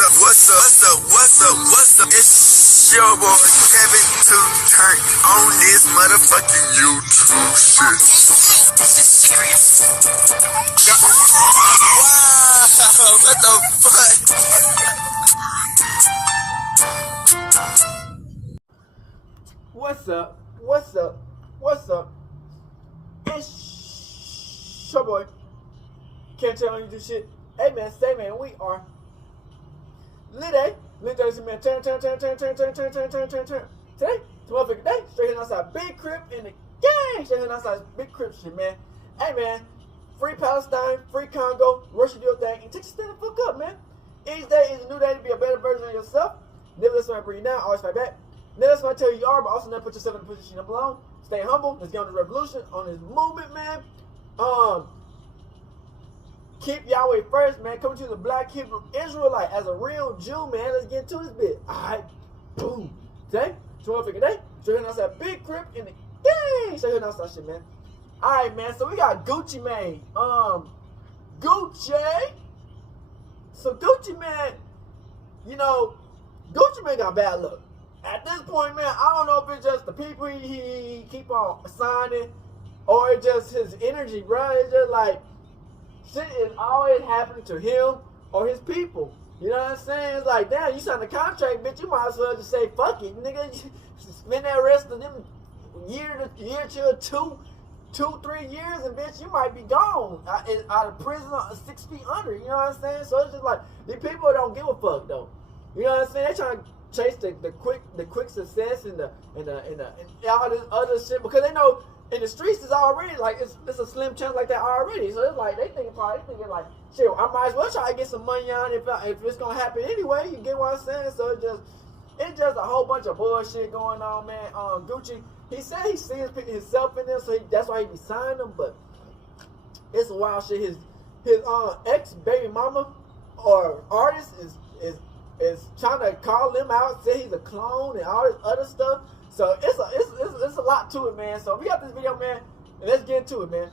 What's up? It's your boy Kevin to turn on this motherfucking YouTube shit. This is serious. Wow, what the fuck? What's up? It's your boy. Can't tell you do shit. Hey man, say man, we are Lit man, turn. Today, motherfucking day, straight here outside Big Crip in the gang. Straight here outside Big Crip shit, man. Hey man, free Palestine, free Congo, Russia do your thing, and take your stand the fuck up, man. Each day is a new day to be a better version of yourself. Never let somebody bring you down, always fight back. Never let somebody tell you you are, but also never put yourself in a position you don't belong. Stay humble. Let's get on the revolution, on this movement, man. Keep Yahweh first, man. Come to the Black Hebrew Israelite as a real Jew, man. Let's get into this bit. Alright. Boom. Today, 12 day. Straight here outside Big Crip in the gang. Straight here outside shit, man. Alright, man. So we got Gucci, man. Gucci. So Gucci, man, you know, Gucci, man, got bad luck. At this point, man, I don't know if it's just the people he keep on signing or it's just his energy, bro. It's just like shit is always happening to him or his people. You know what I'm saying? It's like, damn, you signed a contract, bitch. You might as well just say, fuck it, nigga. Spend that rest of them year to 3 years, and bitch, you might be gone out of prison 6 feet under. You know what I'm saying? So it's just like these people don't give a fuck though. You know what I'm saying? They trying to chase the quick success and all this other shit because they know. In the streets is already like it's a slim chance like that already. So it's like they thinking like shit. I might as well try to get some money on if it's gonna happen anyway. You get what I'm saying? So it's just a whole bunch of bullshit going on, man. Gucci, he said he sees himself in this, so that's why he be signing them. But it's a wild shit. His ex baby mama or artist is trying to call him out, say he's a clone and all this other stuff. So it's a lot to it, man. So we got this video, man, and let's get into it, man.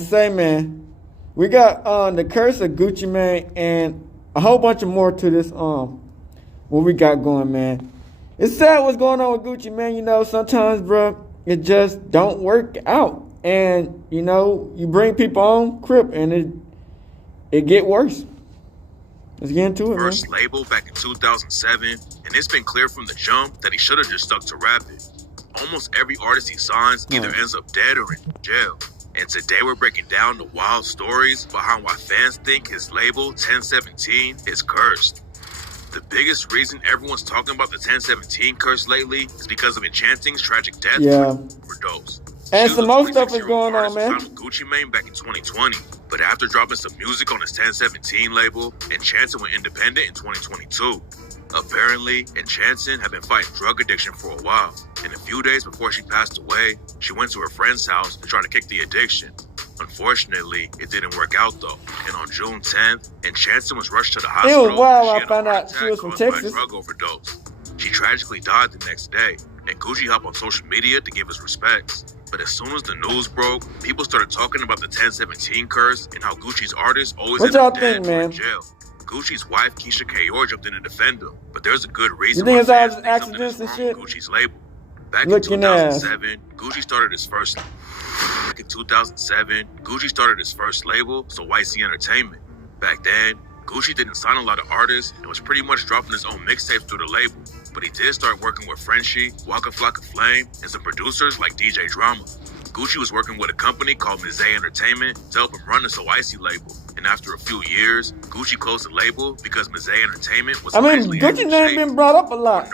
Say man, we got the curse of Gucci, man, and a whole bunch of more to this what we got going, man. It's sad what's going on with Gucci, man. You know, sometimes, bro, it just don't work out. And, you know, you bring people on Crip and it get worse. Let's get into it, First man. Lable back in 2007, and it's been clear from the jump that he should have just stuck to rapping. Almost every artist he signs either ends up dead or in jail. And today we're breaking down the wild stories behind why fans think his label, 1017, is cursed. The biggest reason everyone's talking about the 1017 curse lately is because of Enchanting's tragic death overdose. And some more stuff is going on, man. Gucci Mane back in 2020, but after dropping some music on his 1017 label, Enchanting went independent in 2022. Apparently, Enchanting had been fighting drug addiction for a while, and a few days before she passed away, she went to her friend's house to try to kick the addiction. Unfortunately, it didn't work out though, and on June 10th, Enchanting was rushed to the hospital. It was wild. I found out she was from Texas. Drug overdose. She tragically died the next day, and Gucci hopped on social media to give his respects. But as soon as the news broke, people started talking about the 1017 curse and how Gucci's artists always end up dead or in jail. Gucci's wife, Keisha Kayor, jumped in to defend him, but there's a good reason why fans think think accidents and shit? Gucci's label. Back in 2007, Gucci started his first. Back in 2007, Gucci started his first label, so YC Entertainment. Back then, Gucci didn't sign a lot of artists and was pretty much dropping his own mixtapes through the label. But he did start working with Frenchie, Waka Flocka Flame, and some producers like DJ Drama. Gucci was working with a company called Mizé Entertainment to help him run this YC label. And after a few years, Gucci closed the label because Mizé Entertainment was Gucci name been brought up a lot.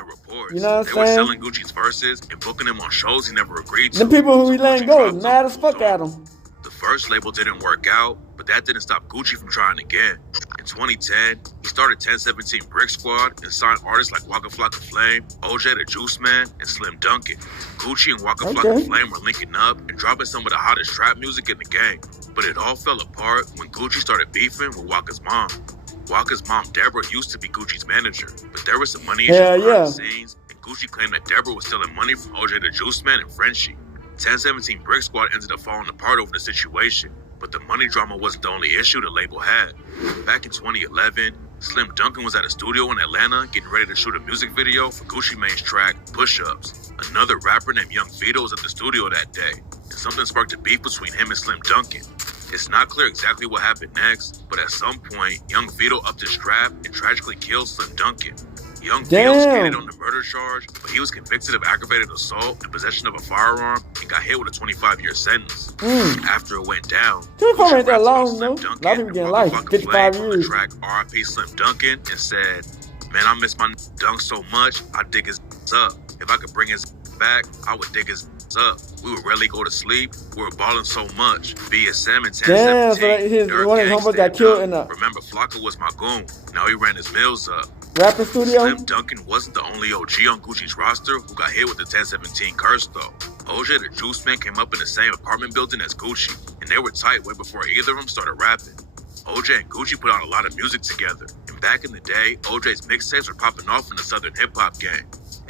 You know what I'm saying? They were selling Gucci's verses and booking him on shows he never agreed to. The people who he letting go is mad as fuck at him. The first label didn't work out, but that didn't stop Gucci from trying again. In 2010, he started 1017 Brick Squad and signed artists like Waka Flocka Flame, OJ the Juice Man, and Slim Duncan. Gucci and Waka Flocka Flame were linking up and dropping some of the hottest trap music in the game. But it all fell apart when Gucci started beefing with Waka's mom. Waka's mom, Deborah, used to be Gucci's manager, but there was some money issues behind the scenes, and Gucci claimed that Deborah was stealing money from OJ the Juice Man and Frenchie. 1017 Brick Squad ended up falling apart over the situation, but the money drama wasn't the only issue the label had. Back in 2011, Slim Duncan was at a studio in Atlanta getting ready to shoot a music video for Gucci Mane's track, Push Ups. Another rapper named Young Vito was at the studio that day, and something sparked a beef between him and Slim Duncan. It's not clear exactly what happened next, but at some point, Young Vito upped his strap and tragically killed Slim Duncan. Young Vito skated on the murder charge, but he was convicted of aggravated assault and possession of a firearm and got hit with a 25-year sentence. After it went down, 25 ain't that long, though. A lot of people getting life. 55 years. On the track R.I.P. Slim Duncan and said, "Man, I miss my dunk so much, I dig his up. If I could bring his back, I would dig his up. We would rarely go to sleep. We were balling so much. BSM and 1017. Damn, so one of his homies got killed in the... Remember, Flocka was my goon. Now he ran his mills up. Rapping studio? Slim Duncan wasn't the only OG on Gucci's roster who got hit with the 1017 curse, though. OJ the Juice Man came up in the same apartment building as Gucci, and they were tight way before either of them started rapping. OJ and Gucci put out a lot of music together, and back in the day, OJ's mixtapes were popping off in the Southern hip-hop game.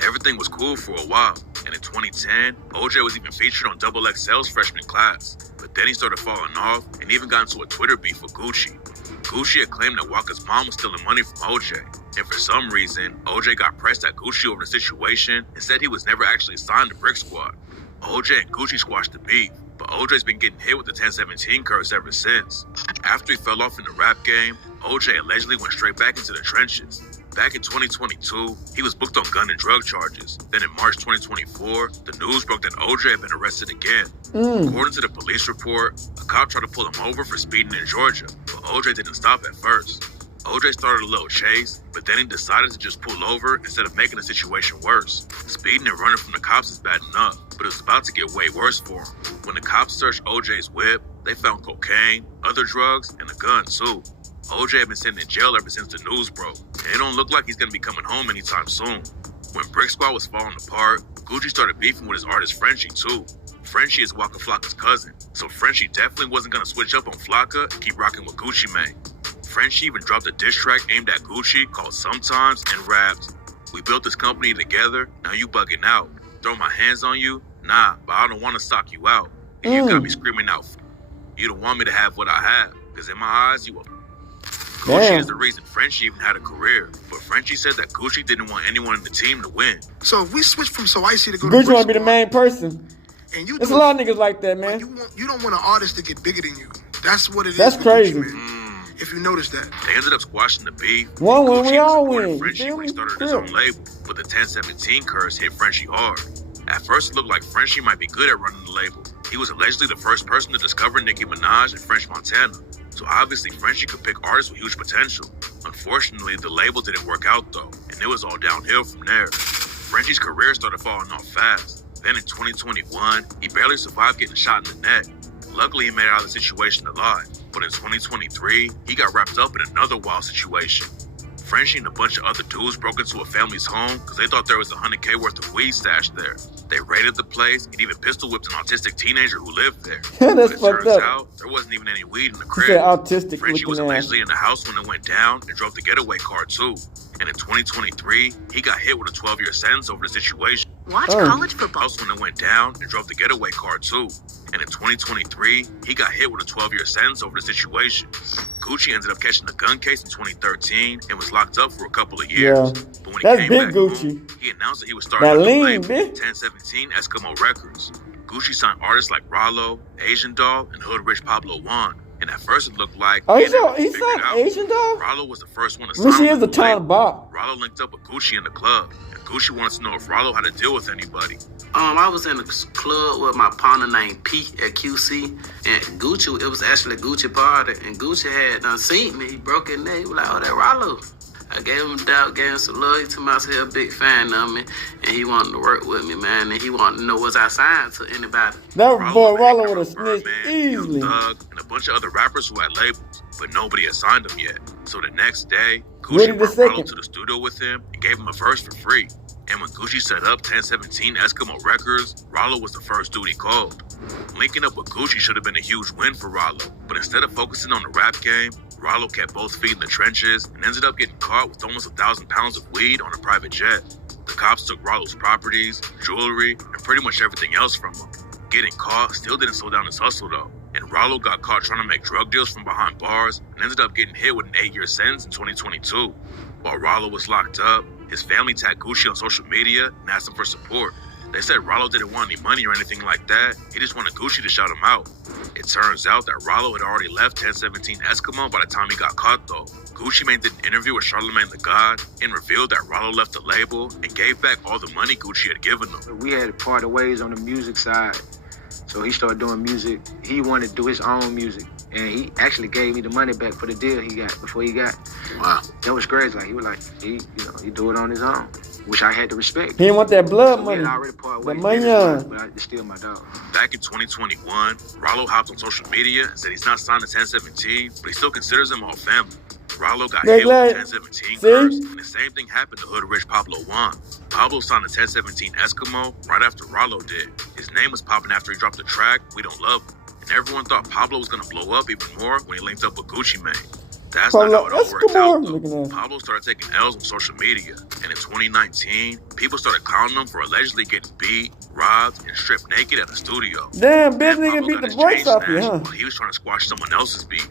Everything was cool for a while, and in 2010, OJ was even featured on Double XL's freshman class, but then he started falling off and even got into a Twitter beef with Gucci. Gucci had claimed that Waka's mom was stealing money from OJ, and for some reason, OJ got pressed at Gucci over the situation and said he was never actually signed to Brick Squad. OJ and Gucci squashed the beef, but OJ's been getting hit with the 1017 curse ever since. After he fell off in the rap game, OJ allegedly went straight back into the trenches. Back in 2022, he was booked on gun and drug charges. Then in March 2024, the news broke that OJ had been arrested again. According to the police report, a cop tried to pull him over for speeding in Georgia, but OJ didn't stop at first. OJ started a little chase, but then he decided to just pull over instead of making the situation worse. Speeding and running from the cops is bad enough, but it was about to get way worse for him. When the cops searched OJ's whip, they found cocaine, other drugs, and a gun too. OJ had been sitting in jail ever since the news broke, and it don't look like he's gonna be coming home anytime soon. When Brick Squad was falling apart, Gucci started beefing with his artist Frenchie too. Frenchie is Waka Flocka's cousin, so Frenchie definitely wasn't gonna switch up on Flocka and keep rocking with Gucci Mane. Frenchie even dropped a diss track aimed at Gucci called Sometimes and rapped, "We built this company together, now you bugging out. Throw my hands on you? Nah, but I don't wanna stock you out. And you got me screaming out, you don't want me to have what I have, cause in my eyes, you a Gucci is the reason Frenchie even had a career, but Frenchie said that Gucci didn't want anyone in the team to win. So if we switch from So Icy to go Gucci to want to be the main person. And you There's a lot of niggas like that, man. You don't want an artist to get bigger than you. That's what it is. That's crazy. If you notice that. They ended up squashing the beef. One win, we all win. Frenchie when he started his own label, but the 1017 curse hit Frenchie hard. At first, it looked like Frenchie might be good at running the label. He was allegedly the first person to discover Nicki Minaj and French Montana, so obviously Frenchie could pick artists with huge potential. Unfortunately, the label didn't work out though, and it was all downhill from there. Frenchie's career started falling off fast. Then in 2021, he barely survived getting shot in the neck. Luckily, he made it out of the situation alive, but in 2023, he got wrapped up in another wild situation. Frenchie and a bunch of other dudes broke into a family's home because they thought there was $100K worth of weed stashed there. They raided the place and even pistol whipped an autistic teenager who lived there. That's but it fucked turns up. out there wasn't even any weed in the crib. Autistic Frenchie was looking allegedly in the house when it went down and drove the getaway car too. And in 2023, he got hit with a 12-year sentence over the situation. Watch college football. House when it went down and drove the getaway car too. And in 2023, he got hit with a 12-year sentence over the situation. Gucci ended up catching a gun case in 2013 and was locked up for a couple of years. Yeah. But when That's he came big back Gucci. home, he announced that he was starting That a new lean, label, bitch. 1017 Eskimo Records. Gucci signed artists like Rollo, Asian Doll, and Hood Rich Pablo Juan. And at first it looked like Oh, he figured signed out. Asian Doll? Rollo was the first one to Which sign he is with a the label. ton Bob. Rollo linked up with Gucci in the club, and Gucci wanted to know if Rollo had to deal with anybody. I was in a club with my partner named P at QC, and Gucci, it was actually a Gucci party, and Gucci had done seen me. He broke his neck. He was like, "Oh, that Rollo." I gave him doubt, gave him some love. He told me I was a big fan of me, and he wanted to work with me, man, and he wanted to know was I signed to anybody. That boy Rollo would have Birdman, snitched easily. Young Thug, and a bunch of other rappers who had labels, but nobody had signed them yet. So the next day, Ready Gucci the brought Rollo second. to the studio with him and gave him a verse for free. And when Gucci set up 1017 Eskimo Records, Rollo was the first dude he called. Linking up with Gucci should have been a huge win for Rollo, but instead of focusing on the rap game, Rollo kept both feet in the trenches and ended up getting caught with almost 1,000 pounds of weed on a private jet. The cops took Rollo's properties, jewelry, and pretty much everything else from him. Getting caught still didn't slow down his hustle though, and Rollo got caught trying to make drug deals from behind bars and ended up getting hit with an 8-year sentence in 2022. While Rollo was locked up, his family tagged Gucci on social media and asked him for support. They said Rollo didn't want any money or anything like that, he just wanted Gucci to shout him out. It turns out that Rollo had already left 1017 Eskimo by the time he got caught though. Gucci Mane did an interview with Charlamagne the God and revealed that Rollo left the label and gave back all the money Gucci had given him. We had parted ways on the music side, so he started doing music. He wanted to do his own music, and he actually gave me the money back for the deal he got before he got. Wow. That was crazy. Like, he was like, he do it on his own, which I had to respect. He didn't want that blood money. We had already parted The ways, money. but it's still my dog. Back in 2021, Rollo hopped on social media and said he's not signed to 1017, but he still considers them all family. Rollo got hit with the 1017 curse, and the same thing happened to hood rich Pablo Juan. Pablo signed the 1017 Eskimo right after Rollo did. His name was popping after he dropped the track, We Don't Love Him. And everyone thought Pablo was going to blow up even more when he linked up with Gucci Mane. That's not how it all worked out though. Pablo started taking L's on social media, and in 2019, people started clowning him for allegedly getting beat, robbed, and stripped naked at a studio. Damn, bitch nigga beat the brakes off you, huh? While he was trying to squash someone else's beef.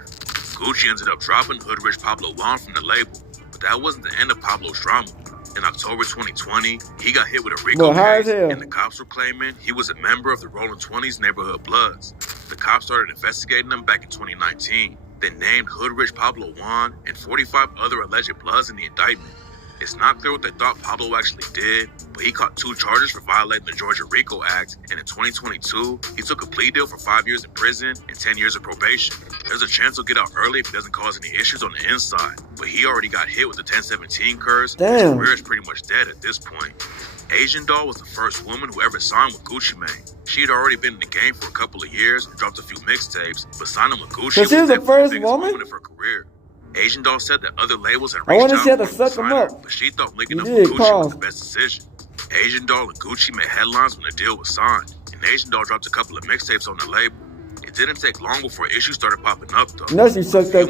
Gucci ended up dropping hood rich Pablo Juan from the label, but that wasn't the end of Pablo's drama. In October 2020, he got hit with a RICO case, and the cops were claiming he was a member of the Rolling 20s neighborhood Bloods. The cops started investigating him back in 2019. They named hood rich Pablo Juan and 45 other alleged Bloods in the indictment. It's not clear what they thought Pablo actually did, but he caught 2 charges for violating the Georgia RICO Act, and in 2022, he took a plea deal for 5 years in prison and 10 years of probation. There's a chance he'll get out early if he doesn't cause any issues on the inside, but he already got hit with the 1017 curse. His career is pretty much dead at this point. Asian Doll was the first woman who ever signed with Gucci Mane. She had already been in the game for a couple of years and dropped a few mixtapes, but signing with Gucci was the first biggest woman moment of her career. Asian Doll said that other labels had reached out to suck him up, but she thought linking up with Gucci was the best decision. Asian Doll and Gucci made headlines when the deal was signed, and Asian Doll dropped a couple of mixtapes on the label. It didn't take long before issues started popping up though. No, she sucked up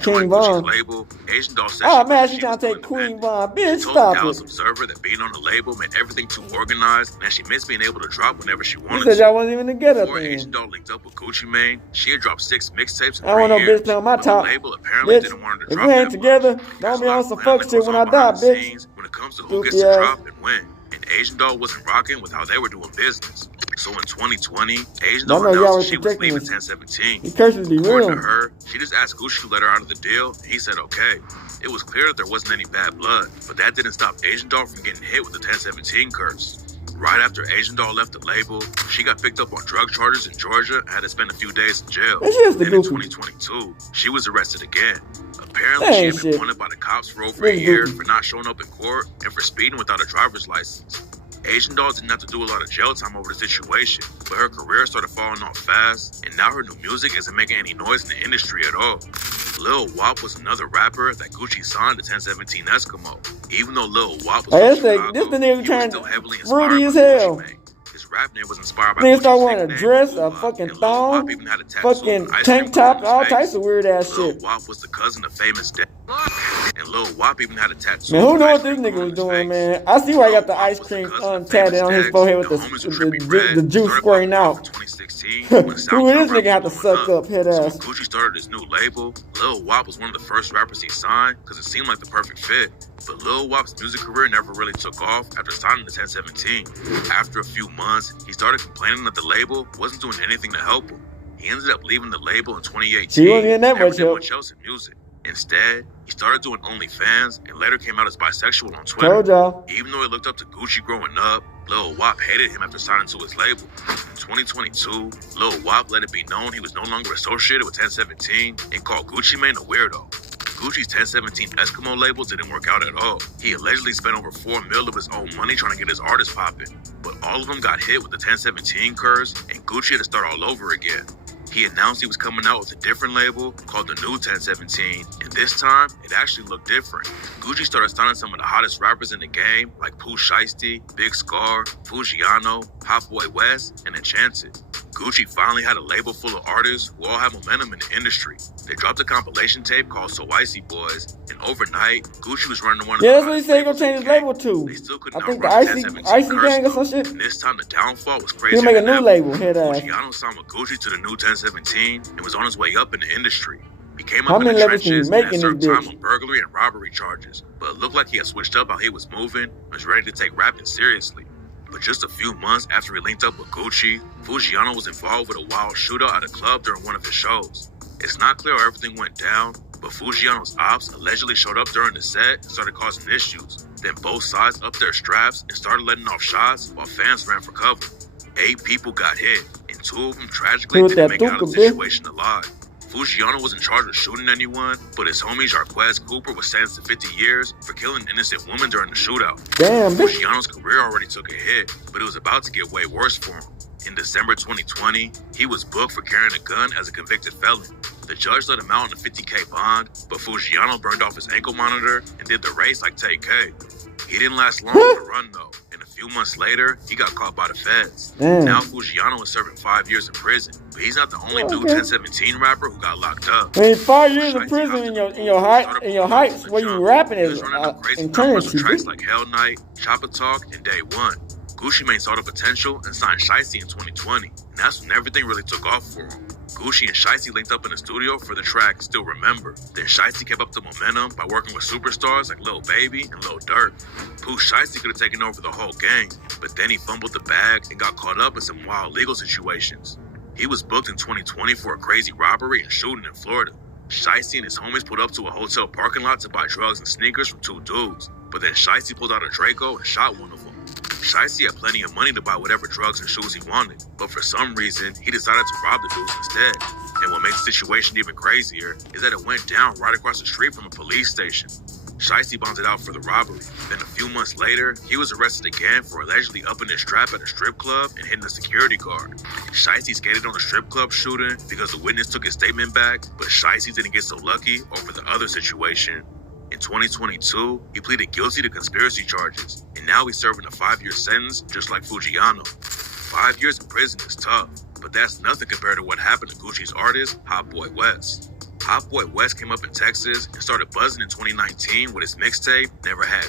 King Von. Label, Asian Doll said she trying to take Queen Von. Bitch, stop it. She told Dallas Observer that being on the label made everything too organized, and that she missed being able to drop whenever she wanted to. She said y'all wasn't even together. Before Asian Doll linked up with Gucci Mane, she had dropped 6 mixtapes in 3 years. I want no bitch on my top. The label apparently didn't want her to if drop we ain't that together, much. don't be on some fuck shit when I die, bitch. When it comes to who gets to drop and when. And Asian Doll wasn't rocking with how they were doing business. So in 2020, Asian Doll announced she was leaving 1017. According to her, she just asked Gucci to let her out of the deal, and he said okay. It was clear that there wasn't any bad blood, but that didn't stop Asian Doll from getting hit with the 1017 curse. Right after Asian Doll left the label, she got picked up on drug charges in Georgia and had to spend a few days in jail. Then in 2022, she was arrested again. Apparently, she had been wanted by the cops for over a year for not showing up in court and for speeding without a driver's license. Asian Doll didn't have to do a lot of jail time over the situation, but her career started falling off fast, and now her new music isn't making any noise in the industry at all. Lil Wop was another rapper that Gucci signed to 1017 Eskimo. Even though Lil Wop was from Chicago, he was still heavily inspired by Gucci Mane. His rap name was inspired by Gucci's start wearing a dress, a fucking thong, fucking tank top, all types of weird ass shit. Lil Wop was the cousin of famous Dead. And Lil Wop even had a tattoo. Man, who knows what this nigga was doing, man? I see why he got the ice cream tatted on his forehead with the juice squirting out. Who this nigga have to suck up, head ass? So when Gucci started his new label, Lil Wop was one of the first rappers he signed because it seemed like the perfect fit. But Lil Wop's music career never really took off after signing to 1017. After a few months, he started complaining that the label wasn't doing anything to help him. He ended up leaving the label in 2018. He wasn't that much else in music. Instead, he started doing OnlyFans and later came out as bisexual on Twitter. Even though he looked up to Gucci growing up, Lil Wop hated him after signing to his label. In 2022, Lil Wop let it be known he was no longer associated with 1017 and called Gucci Mane a weirdo. Gucci's 1017 Eskimo label didn't work out at all. He allegedly spent over $4 million of his own money trying to get his artists popping, but all of them got hit with the 1017 curse and Gucci had to start all over again. He announced he was coming out with a different label called the New 1017, and this time, it actually looked different. Gucci started signing some of the hottest rappers in the game, like Pooh Shiesty, Big Scar, Fujiano, Hot Boy West, and Enchanted. Gucci finally had a label full of artists who all had momentum in the industry. They dropped a compilation tape called So Icy Boys, and overnight, Gucci was running one of the that's what he said he gonna change his label to. They still couldn't I think the outrun the Icy 1017 Gang or curse, some though. shit. And this time the downfall was crazy. He'll make a new label. Fujiano signed with Gucci to the new 1017 and was on his way up in the industry. He came up How in many the labels can you trenches make and in had served this time bitch? on burglary and robbery charges, but it looked like he had switched up how he was moving and was ready to take rapping seriously. But just a few months after he linked up with Gucci, Fujiano was involved with a wild shootout at a club during one of his shows. It's not clear how everything went down, but Fujiano's ops allegedly showed up during the set and started causing issues. Then both sides upped their straps and started letting off shots while fans ran for cover. 8 people got hit, and 2 of them tragically didn't make it out of the situation alive. Fujiano wasn't charged with shooting anyone, but his homie Jarquez Cooper was sentenced to 50 years for killing an innocent woman during the shootout. Damn, bitch. Fujiano's career already took a hit, but it was about to get way worse for him. In December 2020, he was booked for carrying a gun as a convicted felon. The judge let him out on a $50K bond, but Fujiano burned off his ankle monitor and did the race like Tay-K. He didn't last long on the run though, and a few months later, he got caught by the feds. Now Fujiano is serving 5 years in prison, but he's not the only new 1017 rapper who got locked up. I mean, 5 years in prison in your heights where you rapping is eternity. Tracks like Hell Night, Chopper Talk, and Day One. Gucci Mane saw the potential and signed Shiesty in 2020, and that's when everything really took off for him. Gucci and Shiesty linked up in the studio for the track Still Remember. Then Shiesty kept up the momentum by working with superstars like Lil Baby and Lil Durk. Pooh Shiesty could have taken over the whole gang, but then he fumbled the bag and got caught up in some wild legal situations. He was booked in 2020 for a crazy robbery and shooting in Florida. Shiesty and his homies pulled up to a hotel parking lot to buy drugs and sneakers from 2 dudes, but then Shiesty pulled out a Draco and shot one of them. Shiesty had plenty of money to buy whatever drugs and shoes he wanted, but for some reason, he decided to rob the dudes instead. And what makes the situation even crazier is that it went down right across the street from a police station. Shiesty bonded out for the robbery. Then a few months later, he was arrested again for allegedly upping his strap at a strip club and hitting a security guard. Shiesty skated on the strip club shooting because the witness took his statement back, but Shiesty didn't get so lucky over the other situation. In 2022, he pleaded guilty to conspiracy charges, and now he's serving a 5-year sentence just like Fujiano. 5 years in prison is tough, but that's nothing compared to what happened to Gucci's artist, Hot Boy West. Hot Boy West came up in Texas and started buzzing in 2019 with his mixtape, Never Had.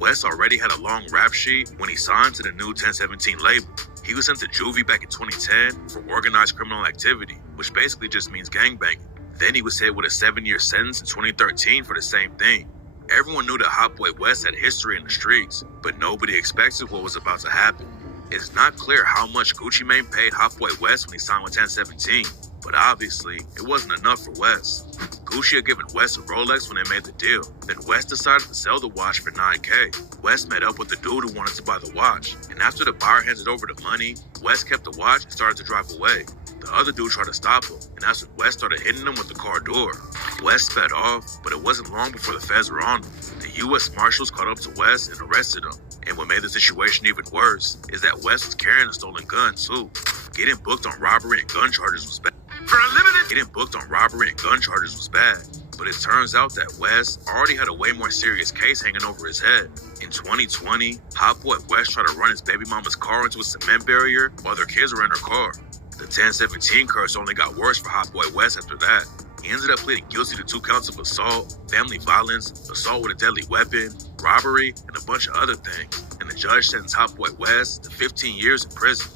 West already had a long rap sheet when he signed to the new 1017 label. He was sent to juvie back in 2010 for organized criminal activity, which basically just means gangbanging. Then he was hit with a 7-year sentence in 2013 for the same thing. Everyone knew that Hot Boy West had history in the streets, but nobody expected what was about to happen. It's not clear how much Gucci Mane paid Hot Boy West when he signed with 1017, but obviously, it wasn't enough for West. Gucci had given West a Rolex when they made the deal. Then West decided to sell the watch for $9K. West met up with the dude who wanted to buy the watch, and after the buyer handed over the money, West kept the watch and started to drive away. The other dude tried to stop him, and that's when West started hitting him with the car door. West sped off, but it wasn't long before the feds were on him. The U.S. Marshals caught up to West and arrested him. And what made the situation even worse is that West was carrying a stolen gun, too. Getting booked on robbery and gun charges was bad. But it turns out that West already had a way more serious case hanging over his head. In 2020, Hot Boy West tried to run his baby mama's car into a cement barrier while their kids were in her car. The 1017 curse only got worse for Hot Boy West after that. He ended up pleading guilty to 2 counts of assault, family violence, assault with a deadly weapon, robbery, and a bunch of other things. And the judge sentenced Hot Boy West to 15 years in prison.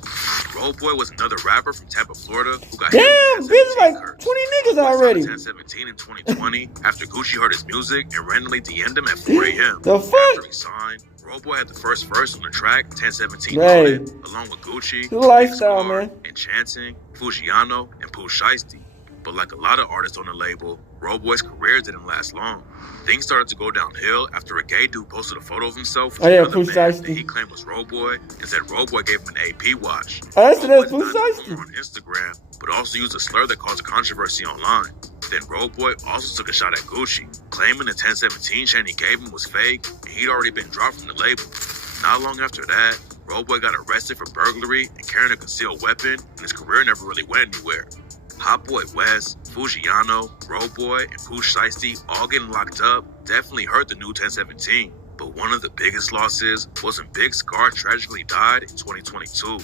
Road Boy was another rapper from Tampa, Florida, who got hit with the 1017 like curse. 20 niggas already. 1017 in 2020 after Gucci heard his music and randomly DM'd him at 4 a.m. The fuck? After he signed, Road Boy had the first verse on the track 1017 Loaded, along with Gucci, the lifestyle, man, Enchanting, Fujiano, and Pooh Shiesty. But like a lot of artists on the label, Road Boy's career didn't last long. Things started to go downhill after a gay dude posted a photo of himself with another man that he claimed was Road Boy and said Road Boy gave him an AP watch. That's Pooh Shiesty on Instagram, but also used a slur that caused controversy online. Then Road Boy also took a shot at Gucci, claiming the 1017 chain he gave him was fake and he'd already been dropped from the label. Not long after that, Road Boy got arrested for burglary and carrying a concealed weapon, and his career never really went anywhere. Hot Boy West, Fujiano, Road Boy, and Pooh Shiesty all getting locked up definitely hurt the new 1017. But one of the biggest losses was when Big Scar tragically died in 2022.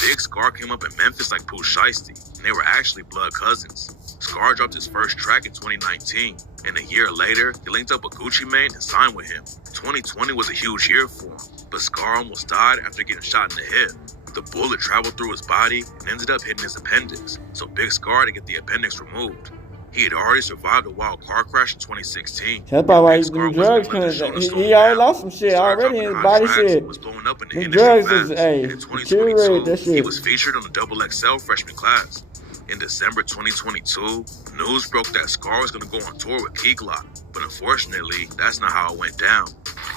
Big Scar came up in Memphis like Pooh Shiesty, and they were actually blood cousins. Scar dropped his first track in 2019, and a year later, he linked up with Gucci Mane and signed with him. 2020 was a huge year for him, but Scar almost died after getting shot in the hip. The bullet traveled through his body and ended up hitting his appendix, so Big Scar had to get the appendix removed. He had already survived a wild car crash in 2016. That's probably why he's doing drugs, because he already lost some shit already in his body shit. The drugs is, deteriorated that shit. He was featured on the XXL freshman class. In December 2022, news broke that Scar was going to go on tour with Key Glock, but unfortunately, that's not how it went down.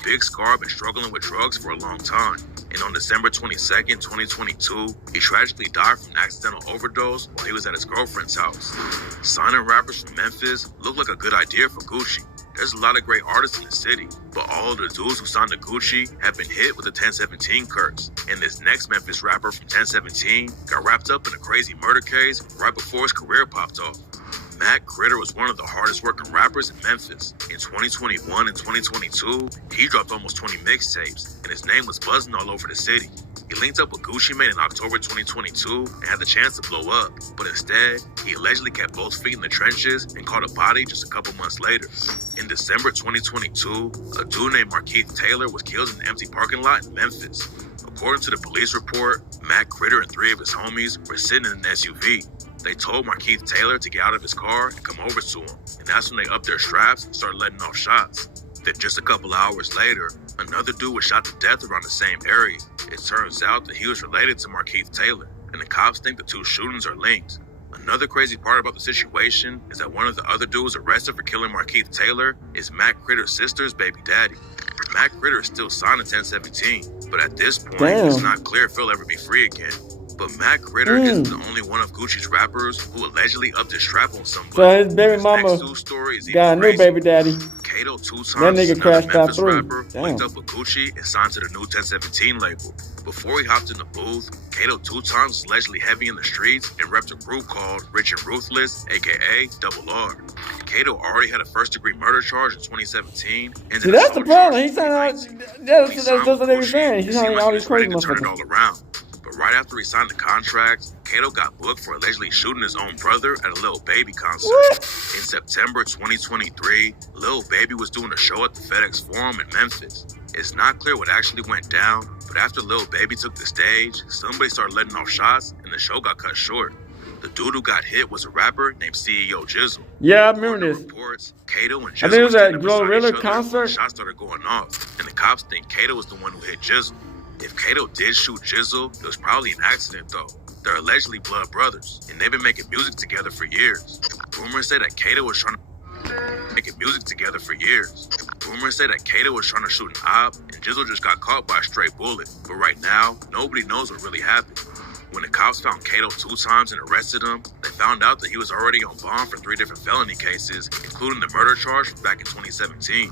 Big Scar had been struggling with drugs for a long time, and on December 22nd, 2022, he tragically died from an accidental overdose while he was at his girlfriend's house. Signing rappers from Memphis looked like a good idea for Gucci. There's a lot of great artists in the city, but all of the dudes who signed to Gucci have been hit with the 1017 curse. And this next Memphis rapper from 1017 got wrapped up in a crazy murder case right before his career popped off. Matt Critter was one of the hardest working rappers in Memphis. In 2021 and 2022, he dropped almost 20 mixtapes, and his name was buzzing all over the city. He linked up with Gucci Mane in October 2022 and had the chance to blow up, but instead, he allegedly kept both feet in the trenches and caught a body just a couple months later. In December 2022, a dude named Markeith Taylor was killed in an empty parking lot in Memphis. According to the police report, Matt Critter and 3 of his homies were sitting in an SUV. They told Markeith Taylor to get out of his car and come over to him, and that's when they upped their straps and started letting off shots. Then just a couple hours later, another dude was shot to death around the same area. It turns out that he was related to Markeith Taylor, and the cops think the 2 shootings are linked. Another crazy part about the situation is that one of the other dudes arrested for killing Markeith Taylor is Matt Critter's sister's baby daddy. Matt Critter is still signed in 1017, but at this point, it's not clear if he'll ever be free again. But Matt Critter isn't the only one of Gucci's rappers who allegedly upped his strap on somebody. So his baby mama got a new baby daddy. Kato 2 times, that nigga crashed out through. Rapper, linked up with Gucci and signed to the new 1017 label. Before he hopped in the booth, Kato 2 times was allegedly heavy in the streets and repped a group called Rich and Ruthless, aka Double R. Kato already had a first-degree murder charge in 2017. See, that's the problem. He's saying that's what they were saying. He's saying all these crazy motherfuckers. But right after he signed the contract, Kato got booked for allegedly shooting his own brother at a Lil Baby concert. What? In September 2023, Lil Baby was doing a show at the FedEx Forum in Memphis. It's not clear what actually went down, but after Lil Baby took the stage, somebody started letting off shots and the show got cut short. The dude who got hit was a rapper named CEO Jizzle. Yeah, I remember this. Reports, Kato and I think it was at Glorilla concert. Shots started going off, and the cops think Kato was the one who hit Jizzle. If Kato did shoot Jizzle, it was probably an accident though. They're allegedly blood brothers, and they've been making music together for years. Rumors say that Kato was trying to shoot an op, and Jizzle just got caught by a stray bullet. But right now, nobody knows what really happened. When the cops found Kato 2 times and arrested him, they found out that he was already on bond for 3 different felony cases, including the murder charge from back in 2017.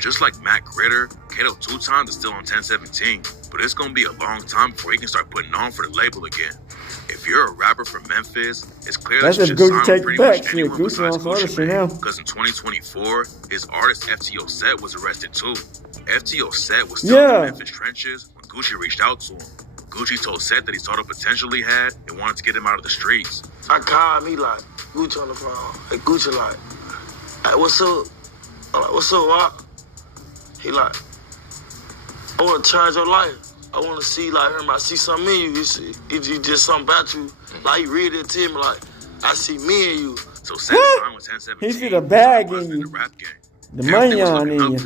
Just like Matt Critter, Kato 2 times is still on 1017, but it's gonna be a long time before he can start putting on for the label again. If you're a rapper from Memphis, it's clear that you should sign pretty much anyone besides Gucci Mane, because in 2024, his artist FTO Sett was arrested too. FTO Sett was still in the Memphis trenches when Gucci reached out to him. Gucci told Sett that he saw the potential he had and wanted to get him out of the streets. I called me like, Gucci on the phone. Hey, Gucci like, hey, what's up? I'm like, what's up, Rock? He like, I want to change your life. I want to see, like, I see something in you. You just something about you. Like, you read it to me, like, I see me in you. So Sett's time was 1017. He see the bag in you. The rap game. The money on in you.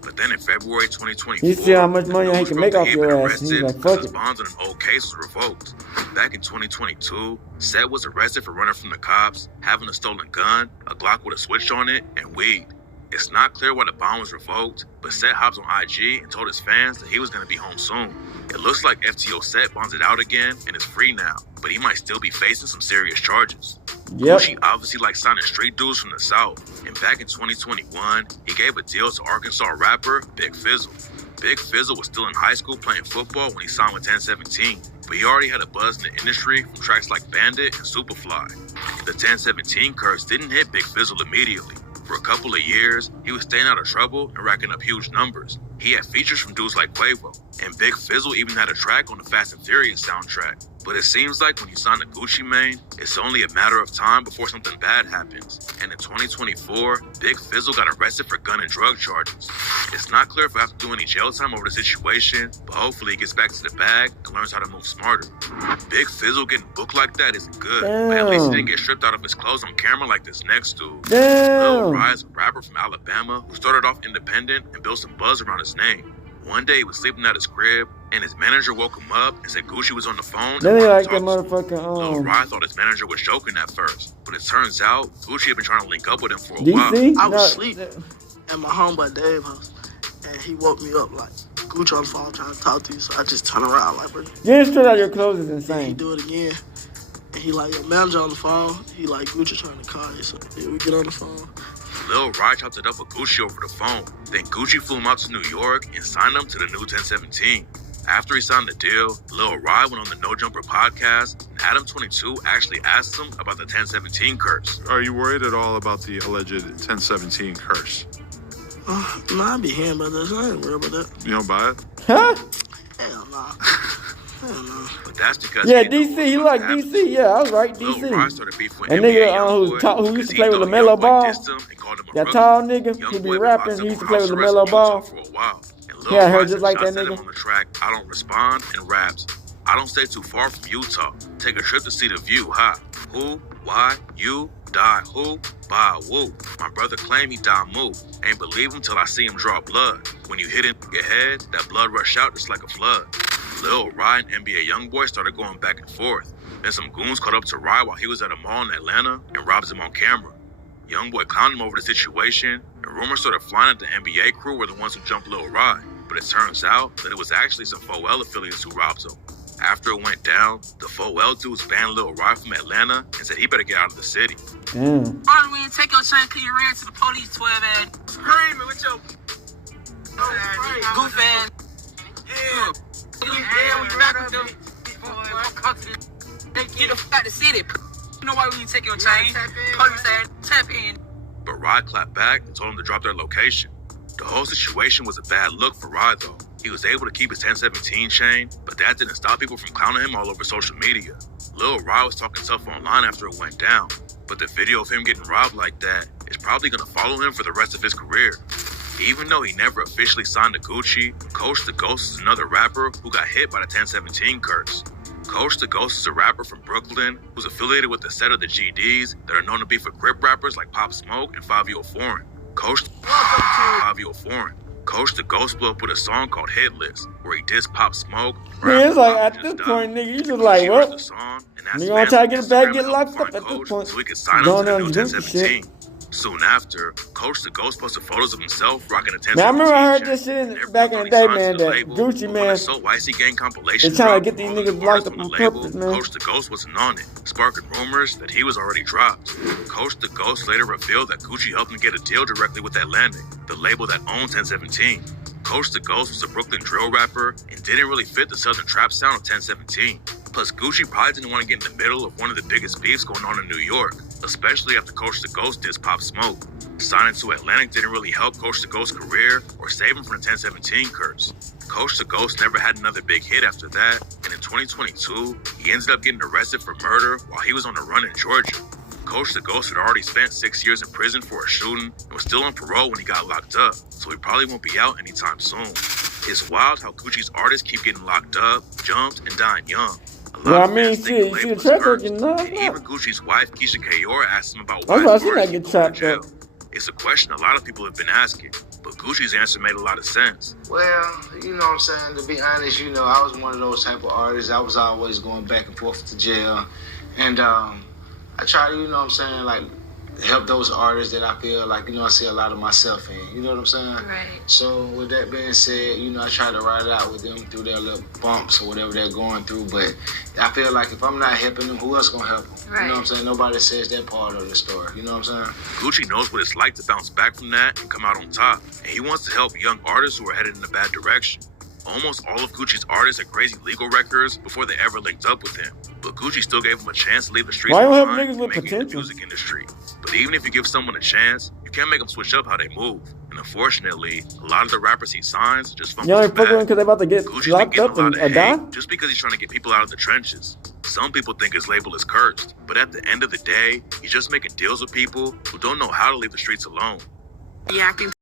But then in February 2024, he see how much money he can make off your ass. He's like, fuck it. His bonds on an old case was revoked. Back in 2022, Sett was arrested for running from the cops, having a stolen gun, a Glock with a switch on it, and weed. It's not clear why the bond was revoked, but Sett hopped on IG and told his fans that he was going to be home soon. It looks like FTO Sett bonds it out again and is free now, but he might still be facing some serious charges. Gucci obviously likes signing street dudes from the South, and back in 2021, he gave a deal to Arkansas rapper Big Fizzle. Big Fizzle was still in high school playing football when he signed with 1017, but he already had a buzz in the industry from tracks like Bandit and Superfly. The 1017 curse didn't hit Big Fizzle immediately. For a couple of years, he was staying out of trouble and racking up huge numbers. He had features from dudes like Quavo, and Big Fizzle even had a track on the Fast and Furious soundtrack. But it seems like when you sign to Gucci Mane, it's only a matter of time before something bad happens. And in 2024, Big Fizzle got arrested for gun and drug charges. It's not clear if he'll have to do any jail time over the situation, but hopefully he gets back to the bag and learns how to move smarter. Big Fizzle getting booked like that isn't good, but at least he didn't get stripped out of his clothes on camera like this next dude. Lil Rise, a rapper from Alabama who started off independent and built some buzz around his name. One day he was sleeping at his crib, and his manager woke him up and said Gucci was on the phone. Then he like that motherfucker. Lil Ry thought his manager was joking at first, but it turns out Gucci had been trying to link up with him for a while. I was asleep at my homeboy Dave's house, and he woke me up like, Gucci on the phone trying to talk to you, so I just turn around like, bro. Getting straight out of your clothes is insane. He do it again, and he like, your manager on the phone. He like, Gucci trying to call you, so yeah, we get on the phone. Lil Ry chopped it up with Gucci over the phone. Then Gucci flew him out to New York and signed him to the new 1017. After he signed the deal, Lil Ry went on the No Jumper podcast, and Adam 22 actually asked him about the 1017 curse. Are you worried at all about the alleged 1017 curse? No, I be hearing about this. I ain't worried about that. You don't buy it? Huh? Hell no. Hell no. But that's because DC, he like DC. Yeah, I was right, DC. Lil Ry started beef with And nigga who used to play with LaMelo Ball. That tall nigga who be rapping, he used to play with LaMelo Ball. For a while. Yeah, I heard just like that nigga. nigga. On the track, I don't respond and raps. I don't stay too far from Utah. Take a trip to see the view. Ha. Who? Why? You? Die. Who? Bye. Woo. My brother claim he died. Move. Ain't believe him till I see him draw blood. When you hit in your head, that blood rush out just like a flood. Lil Ry and NBA Youngboy started going back and forth. Then some goons caught up to Ry while he was at a mall in Atlanta and robbed him on camera. Youngboy clowned him over the situation, and rumors started flying that the NBA crew were the ones who jumped Lil Ry. But it turns out that it was actually some 4L affiliates who robbed him. After it went down, the 4L dudes banned Lil Ry from Atlanta and said he better get out of the city. Damn. All we didn't take your chain because you ran to the police 12 and screaming with your goof ass. Yeah. Yeah, we back with them. They get the fuck out the city. You know why we didn't take your chain? Police ass, tap in. But Ry clapped back and told him to drop their location. The whole situation was a bad look for Ry though. He was able to keep his 1017 chain, but that didn't stop people from clowning him all over social media. Lil Ry was talking tough online after it went down, but the video of him getting robbed like that is probably gonna follow him for the rest of his career. Even though he never officially signed to Gucci, Coach the Ghost is another rapper who got hit by the 1017 curse. Coach the Ghost is a rapper from Brooklyn who's affiliated with the Sett of the GDs that are known to be for Crip rappers like Pop Smoke and 5 Foreign. Coach the Ghost blew up with a song called Hitless, where he dissed Pop Smoke. Man, it's like at this point, nigga, you just like, well, nigga gonna try to get it back, get locked up at this point. So he could sign him to the new 1017. Soon after, Coach the Ghost posted photos of himself rocking a 1017. Man, I remember I heard this shit back in the day, man, that Gucci, man, So YC Gang compilation they trying to get these niggas locked up on purpose, man. Coach the Ghost wasn't on it, sparking rumors that he was already dropped. Coach the Ghost later revealed that Gucci helped him get a deal directly with Atlantic, the label that owned 1017. Coach the Ghost was a Brooklyn drill rapper and didn't really fit the southern trap sound of 1017. Plus, Gucci probably didn't want to get in the middle of one of the biggest beefs going on in New York, especially after Coach the Ghost dissed Pop Smoke. Signing to Atlantic didn't really help Coach the Ghost's career or save him from the 1017 curse. Coach the Ghost never had another big hit after that, and in 2022, he ended up getting arrested for murder while he was on the run in Georgia. Coach the Ghost had already spent 6 years in prison for a shooting and was still on parole when he got locked up, so he probably won't be out anytime soon. It's wild how Gucci's artists keep getting locked up, jumped, and dying young. Well, I mean, shit, you see the track record, no, even Gucci's wife, Keisha Kayor, asked him about why his he not get trapped up. It's a question a lot of people have been asking, but Gucci's answer made a lot of sense. Well, you know what I'm saying? To be honest, you know, I was one of those type of artists. I was always going back and forth to jail. And I try to, you know what I'm saying, like, help those artists that I feel like, you know, I see a lot of myself in. You know what I'm saying? Right. So with that being said, you know, I try to ride it out with them through their little bumps or whatever they're going through. But I feel like if I'm not helping them, who else gonna help them? Right. You know what I'm saying? Nobody says that part of the story. You know what I'm saying? Gucci knows what it's like to bounce back from that and come out on top. And he wants to help young artists who are headed in a bad direction. Almost all of Gucci's artists had crazy legal records before they ever linked up with him. But Gucci still gave him a chance to leave the streets behind and make it in the music industry. But even if you give someone a chance, you can't make them switch up how they move. And unfortunately, a lot of the rappers he signs just fumble back. Because they about to get Gucci's locked up and die? just because he's trying to get people out of the trenches. Some people think his label is cursed, but at the end of the day, he's just making deals with people who don't know how to leave the streets alone. Reacting.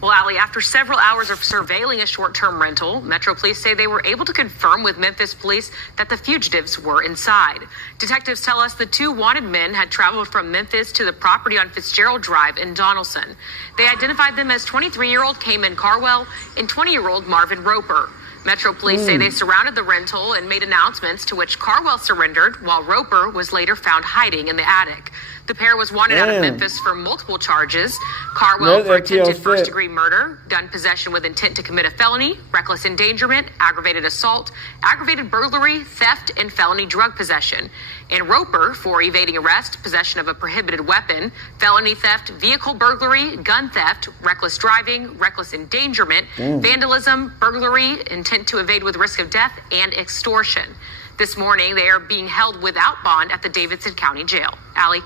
Well, Ali, after several hours of surveilling a short-term rental, Metro Police say they were able to confirm with Memphis police that the fugitives were inside. Detectives tell us the two wanted men had traveled from Memphis to the property on Fitzgerald Drive in Donaldson. They identified them as 23-year-old Cayman Carwell and 20-year-old Marvin Roper. Metro Police say they surrounded the rental and made announcements, to which Carwell surrendered while Roper was later found hiding in the attic. The pair was wanted out of Memphis for multiple charges. Carwell for attempted first-degree murder, gun possession with intent to commit a felony, reckless endangerment, aggravated assault, aggravated burglary, theft, and felony drug possession. And Roper for evading arrest, possession of a prohibited weapon, felony theft, vehicle burglary, gun theft, reckless driving, reckless endangerment, vandalism, burglary, intent to evade with risk of death, and extortion. This morning, they are being held without bond at the Davidson County Jail. Allie?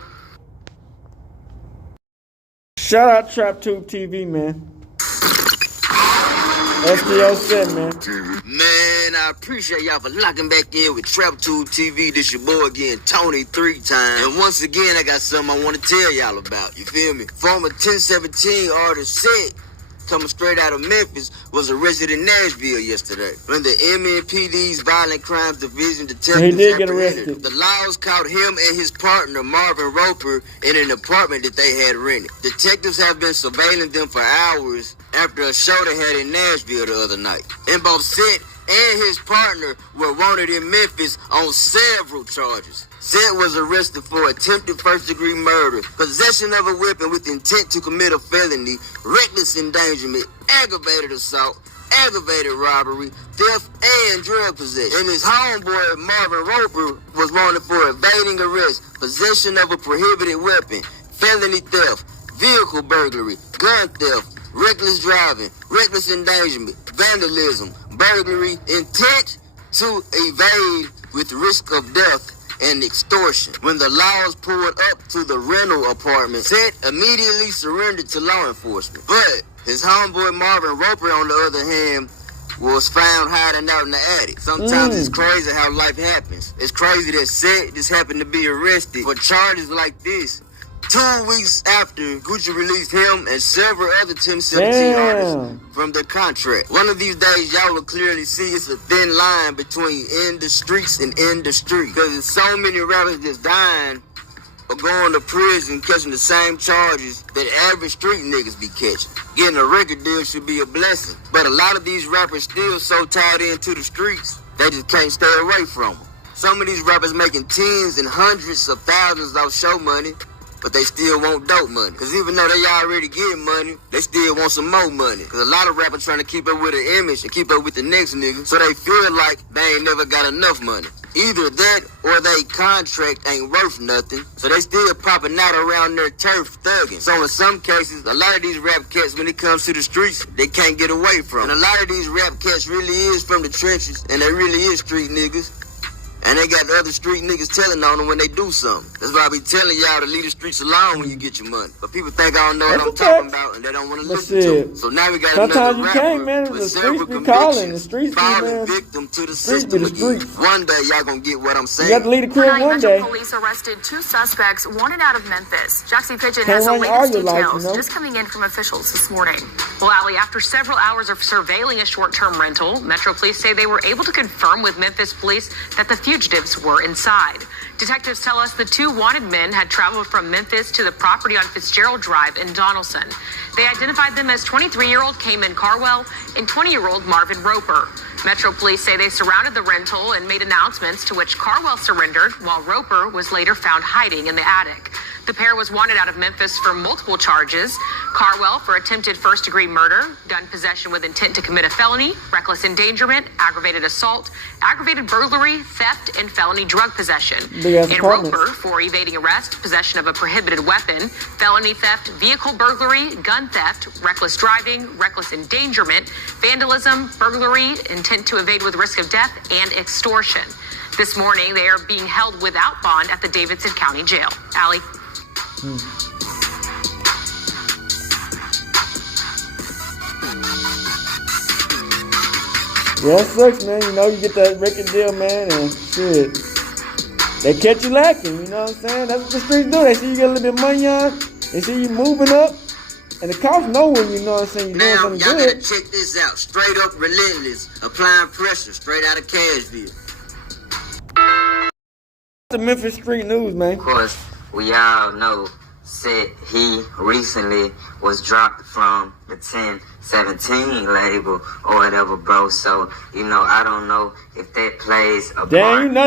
Shout out TrapTube TV, man. STO Sett, man. Man, I appreciate y'all for locking back in with TrapTube TV. This your boy again, Tony 3 times. And once again, I got something I want to tell y'all about. You feel me? Former 1017 artist Sett, coming straight out of Memphis, was arrested in Nashville yesterday. When the MNPD's Violent Crimes Division detectives he did get arrested. The laws caught him and his partner, Marvin Roper, in an apartment that they had rented. Detectives have been surveilling them for hours after a show they had in Nashville the other night. And both Sett and his partner were wanted in Memphis on several charges. Sett was arrested for attempted first-degree murder, possession of a weapon with intent to commit a felony, reckless endangerment, aggravated assault, aggravated robbery, theft, and drug possession. And his homeboy, Marvin Roper, was wanted for evading arrest, possession of a prohibited weapon, felony theft, vehicle burglary, gun theft, reckless driving, reckless endangerment, vandalism, burglary, intent to evade with risk of death, and extortion. When the laws pulled up to the rental apartment, Sett immediately surrendered to law enforcement. But his homeboy Marvin Roper, on the other hand, was found hiding out in the attic. Sometimes it's crazy how life happens. It's crazy that Sett just happened to be arrested for charges like this 2 weeks after Gucci released him and several other 1017 artists from their contract. One of these days, y'all will clearly see it's a thin line between in the streets and in the street. Because there's so many rappers just dying or going to prison catching the same charges that average street niggas be catching. Getting a record deal should be a blessing. But a lot of these rappers still so tied into the streets, they just can't stay away from them. Some of these rappers making tens and hundreds of thousands off show money, but they still want dope money. Cause even though they already getting money, they still want some more money. Cause a lot of rappers trying to keep up with the image and keep up with the next nigga, so they feel like they ain't never got enough money. Either that or they contract ain't worth nothing, so they still popping out around their turf thugging. So in some cases, a lot of these rap cats, when it comes to the streets, they can't get away from. And a lot of these rap cats really is from the trenches, and they really is street niggas. And they got the other street niggas telling on them when they do something. That's why I be telling y'all to leave the streets alone when you get your money. But people think I don't know what I'm talking about, and they don't want to listen to it. So now we got another rapper with several convictions falling victim to the system again. One day y'all gonna get what I'm saying. You got to leave the crib one day. Police arrested 2 suspects wanted out of Memphis. Jackson Pigeon has the latest details just coming in from officials this morning. Well, Ali, after several hours of surveilling a short-term rental, Metro Police say they were able to confirm with Memphis police that the fugitives were inside. Detectives tell us the 2 wanted men had traveled from Memphis to the property on Fitzgerald Drive in Donaldson. They identified them as 23-year-old Cayman Carwell and 20-year-old Marvin Roper. Metro Police say they surrounded the rental and made announcements, to which Carwell surrendered while Roper was later found hiding in the attic. The pair was wanted out of Memphis for multiple charges. Carwell for attempted first-degree murder, gun possession with intent to commit a felony, reckless endangerment, aggravated assault, aggravated burglary, theft, and felony drug possession. And Roper for evading arrest, possession of a prohibited weapon, felony theft, vehicle burglary, gun theft, reckless driving, reckless endangerment, vandalism, burglary, intent to evade with risk of death, and extortion. This morning, they are being held without bond at the Davidson County Jail. Allie? Yeah, it sucks, man. You know, you get that record deal, man, and shit. They catch you lacking, you know what I'm saying? That's what the streets do. They see you get a little bit of money on, they see you moving up, and the cops know when you know what I'm saying, you're doing Now, something y'all good. gotta check this out. Straight up relentless. Applying pressure straight out of Cashville. The Memphis street news, man. Of course, we all know Sett, he recently was dropped from the 1017 label or whatever, bro. So, you know, I don't know if that plays a Damn, part. you know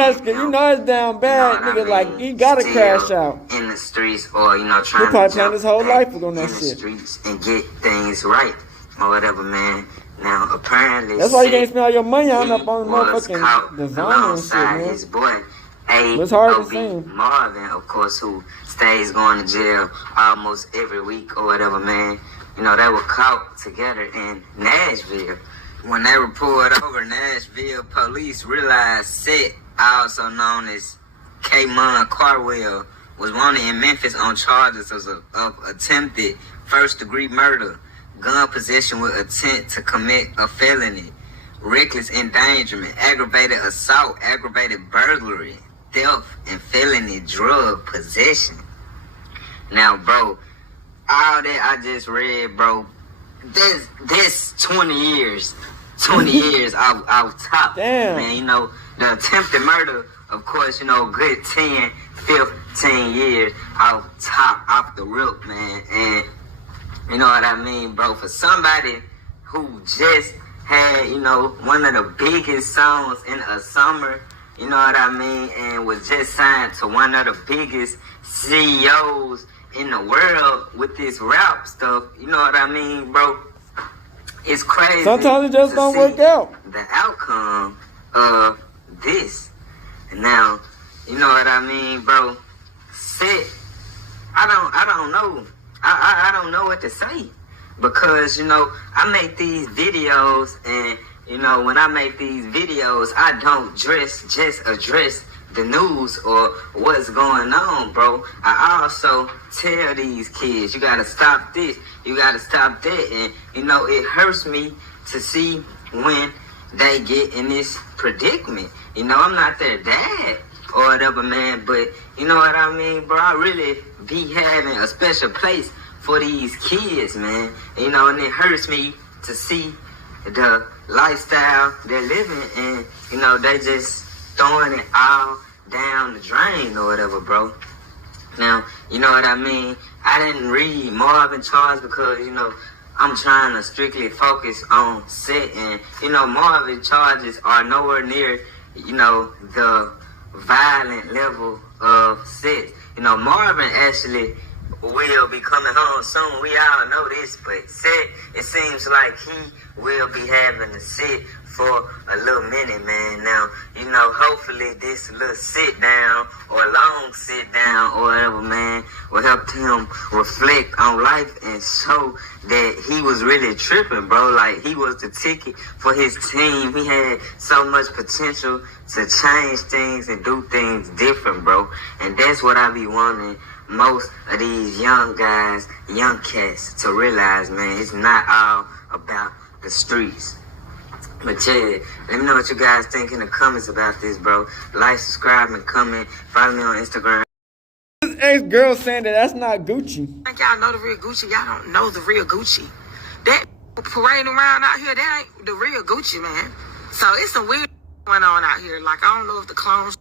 that's down bad, nigga. Like, he gotta crash out. In the streets, or, you know, He trying probably to planned jump his whole life on that in the shit. streets and get things right or whatever, man. Now, apparently, That's why you Sett, can't spend all your money on up on was motherfucking caught designer and shit, alongside man. his boy, It's hard to A.O.B. see. Marvin, of course, who stays going to jail almost every week or whatever, man. You know, they were caught together in Nashville. When they were pulled over, Nashville police realized Sett, also known as K-Mon Carwell, was wanted in Memphis on charges of attempted first-degree murder, gun possession with intent to commit a felony, reckless endangerment, aggravated assault, aggravated burglary, theft, and felony drug possession. Now, bro, all that I just read, bro, this 20 years off top. Damn. Man, you know, the attempted murder, of course, you know, good 10, 15 years off top, off the rip, man. And you know what I mean, bro? For somebody who just had, you know, one of the biggest songs in a summer, you know what I mean, and was just signed to one of the biggest CEOs in the world with this rap stuff, you know what I mean, bro? It's crazy. Sometimes it just don't work out. The outcome of this. And now, you know what I mean, bro? Sett, I don't know. I don't know what to say. Because, you know, I make these videos, and, you know, when I make these videos, I don't just address the news or what's going on, bro. I also tell these kids, you gotta stop this, you gotta stop that. And, you know, it hurts me to see when they get in this predicament. You know, I'm not their dad or whatever, man, but you know what I mean, bro? I really be having a special place for these kids, man. You know, and it hurts me to see the lifestyle they're living, and, you know, they just throwing it all down the drain or whatever, bro. Now, you know what I mean? I didn't read Marvin charge because, you know, I'm trying to strictly focus on Sett, and, you know, Marvin charges are nowhere near, you know, the violent level of Sett. You know, Marvin actually will be coming home soon. We all know this, but Sett, it seems like he will be having to sit for a little minute, man. Now, you know, hopefully this little sit down or long sit down or whatever, man, will help him reflect on life and show that he was really tripping, bro. Like, he was the ticket for his team. He had so much potential to change things and do things different, bro. And that's what I be wanting most of these young guys, young cats to realize, man. It's not all about the streets. But yeah, let me know what you guys think in the comments about this, bro. Like, subscribe, and comment. Follow me on Instagram. This ex-girl saying that's not Gucci. I think y'all know the real Gucci. Y'all don't know the real Gucci. That parading around out here, that ain't the real Gucci, man. So it's some weird going on out here. Like, I don't know if the clones,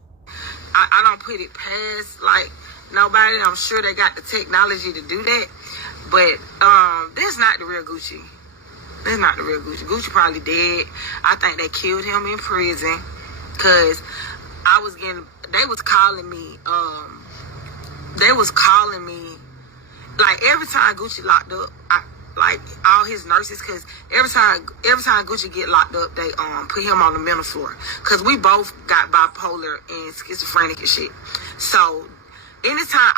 I don't put it past, like, nobody. I'm sure they got the technology to do that. But that's not the real Gucci. That's not the real Gucci. Gucci probably dead. I think they killed him in prison. Cause they was calling me, like, every time Gucci locked up, like, all his nurses, cause every time Gucci get locked up, they put him on the mental floor. Cause we both got bipolar and schizophrenic and shit. So anytime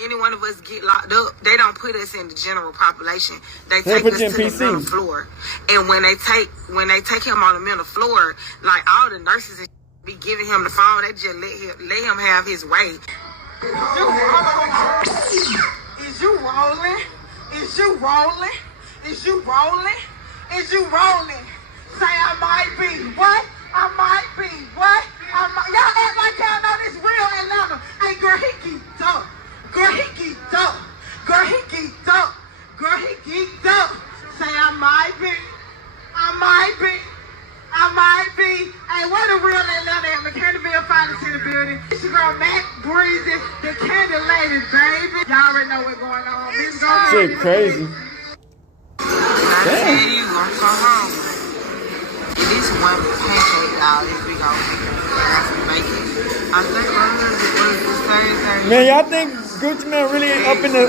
any one of us get locked up, they don't put us in the general population. They take us to the mental floor. And when they take him on the mental floor, like, all the nurses be giving him the phone, they just let him have his way. Is you rolling? Is you rolling? Is you rolling? Is you rolling? Say I might be what? I might be what? Y'all act like y'all know this Finest in the building. It's your girl Mac Breezy, the Candy Lady, baby. Y'all already know what's going on. Shit crazy. I tell you, I'm so hungry. At least one pancake, y'all, if we go make it. I think I'm gonna do the same thing. Man, y'all think Gucci Man really up in a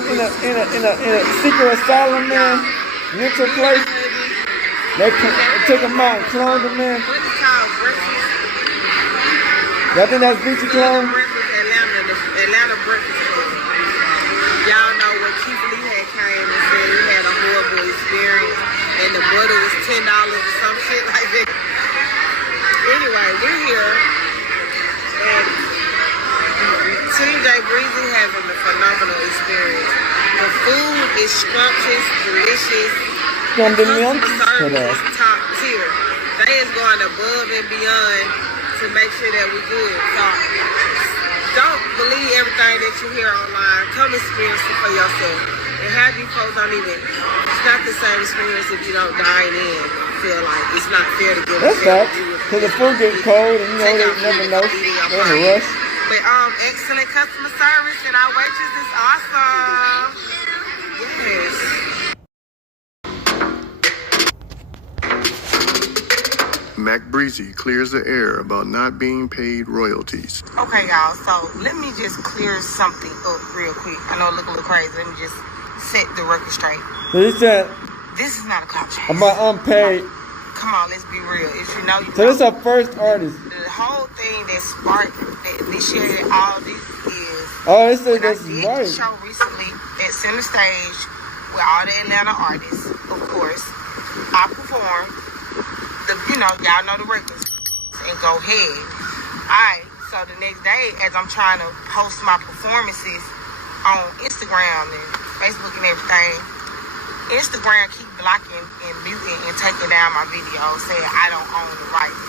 secret asylum, man? Mental place? They took him out and cloned him, man. What is called breakfast? Y'all think that's Gucci clone? Atlanta Breakfast Club. Y'all know when Keith Lee had came and said he had a horrible experience and the butter was $10 or some shit like that. Anyway, we're here and Team J Breezy having a phenomenal experience. The food is scrumptious, delicious. The customer service is top tier. They is going above and beyond to make sure that we're good. So don't believe everything that you hear online. Come experience it for yourself. And have you folks don't even, it's not the same experience if you don't dine in. Feel like it's not fair to give That's facts. Because the food gets cold and you know they never know. They're in a rush. But excellent customer service and our waitress is awesome. Yes. Mac Breezy clears the air about not being paid royalties. Okay, y'all, so let me just clear something up real quick. I know it look a little crazy. Let me just set the record straight. So he said, this is not a cop chase. I'm unpaid. Come on, let's be real. If you know, you so know. this is our first artist. The whole thing that sparked, that initiated all this is I did the show recently at Center Stage with all the Atlanta artists, of course. I performed. Y'all know the records. And go ahead. Alright, so the next day, as I'm trying to post my performances on Instagram and Facebook and everything, Instagram keep blocking and muting and taking down my videos saying I don't own the rights.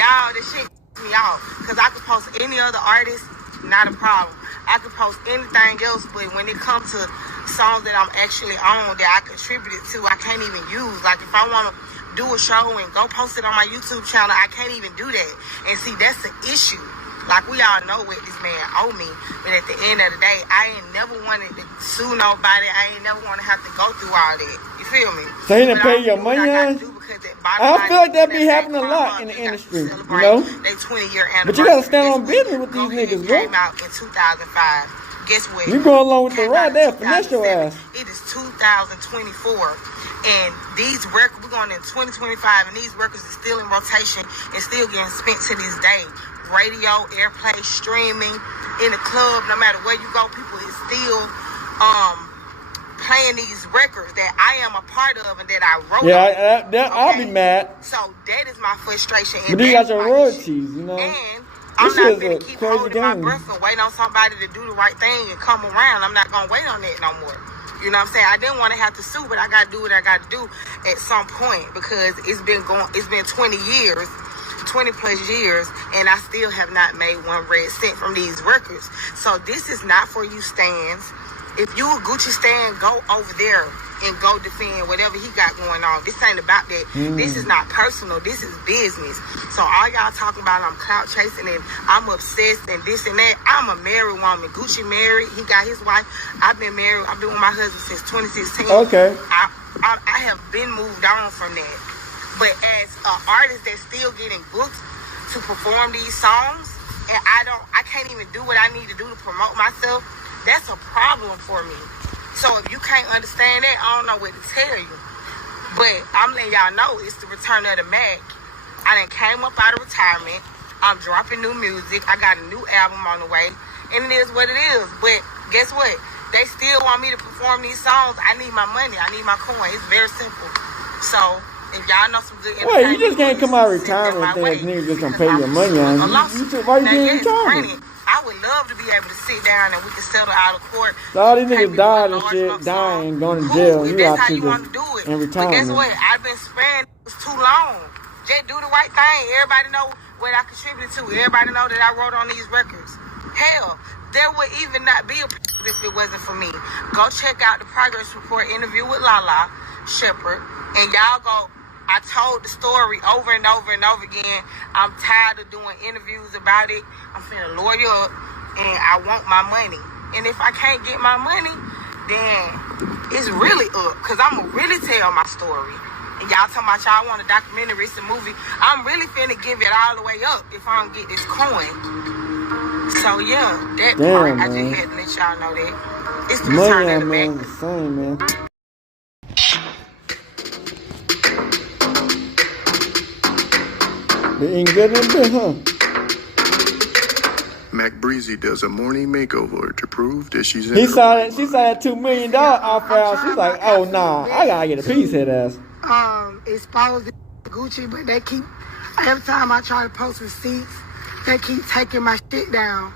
Y'all, this shit me off. Because I could post any other artist, not a problem. I could post anything else, but when it comes to songs that I'm actually on that I contributed to, I can't even use. Like if I want to do a show and go post it on my YouTube channel, I can't even do that. And see, that's the issue. Like we all know what this man owe me, but at the end of the day, I ain't never wanted to sue nobody. I ain't never want to have to go through all that. You feel me? So he didn't pay your money, huh? I feel like that be happening a lot in the industry, you know? They 20-year anniversary. But you gotta stand on business with these niggas, bro. Came out in 2005. Guess what? You go along with the ride there, finesse your ass. It is 2024. And these records, we're going in 2025, and these records are still in rotation and still getting spent to this day. Radio, airplay, streaming, in the club, no matter where you go, people is still playing these records that I am a part of and that I wrote. Yeah, I'll be mad. So that is my frustration. But you got your royalties, you know. And I'm not going to keep holding my breath and wait on somebody to do the right thing and come around. I'm not going to wait on that no more. You know what I'm saying? I didn't want to have to sue, but I got to do what I got to do at some point because it's been 20 years, 20 plus years, and I still have not made one red cent from these records. So this is not for you stans. If you a Gucci stan, go over there and go defend whatever he got going on. This ain't about that. This is not personal. This is business. So all y'all talking about I'm clout chasing and I'm obsessed and this and that. I'm a married woman. Gucci married. He got his wife. I've been married. I've been with my husband since 2016. Okay. I have been moved on from that. But as an artist that's still getting booked to perform these songs, and I can't even do what I need to do to promote myself, that's a problem for me. So if you can't understand that, I don't know what to tell you. But I'm letting y'all know it's the return of the Mac. I done came up out of retirement. I'm dropping new music. I got a new album on the way. And it is what it is. But guess what? They still want me to perform these songs. I need my money. I need my coin. It's very simple. So if y'all know some good entertainment, you just can't come out of retirement and think like niggas just gonna pay your money on you. Why you getting retirement? I would love to be able to sit down and we can settle out of court. So all these niggas died and shit, dying, going to jail, and you out to just in retirement. But guess what? I've been spraying this too long. Just do the right thing. Everybody know what I contributed to. Everybody know that I wrote on these records. Hell, there would even not be a if it wasn't for me. Go check out the progress report interview with Lala Shepherd, and y'all go. I told the story over and over and over again. I'm tired of doing interviews about it. I'm finna lawyer up, and I want my money. And if I can't get my money, then it's really up, because I'm going to really tell my story. And y'all talking about y'all want a documentary, it's a movie. I'm really finna give it all the way up if I don't get this coin. So, yeah, that part, I just had to let y'all know that. It's the return of the man, the same, man. They ain't good in bed, huh? Mac Breezy does a morning makeover to prove that she's in She saw that $2 million offer out. She's like, oh nah, I gotta get a piece of that. Exposed Gucci, but they keep, every time I try to post receipts, they keep taking my shit down.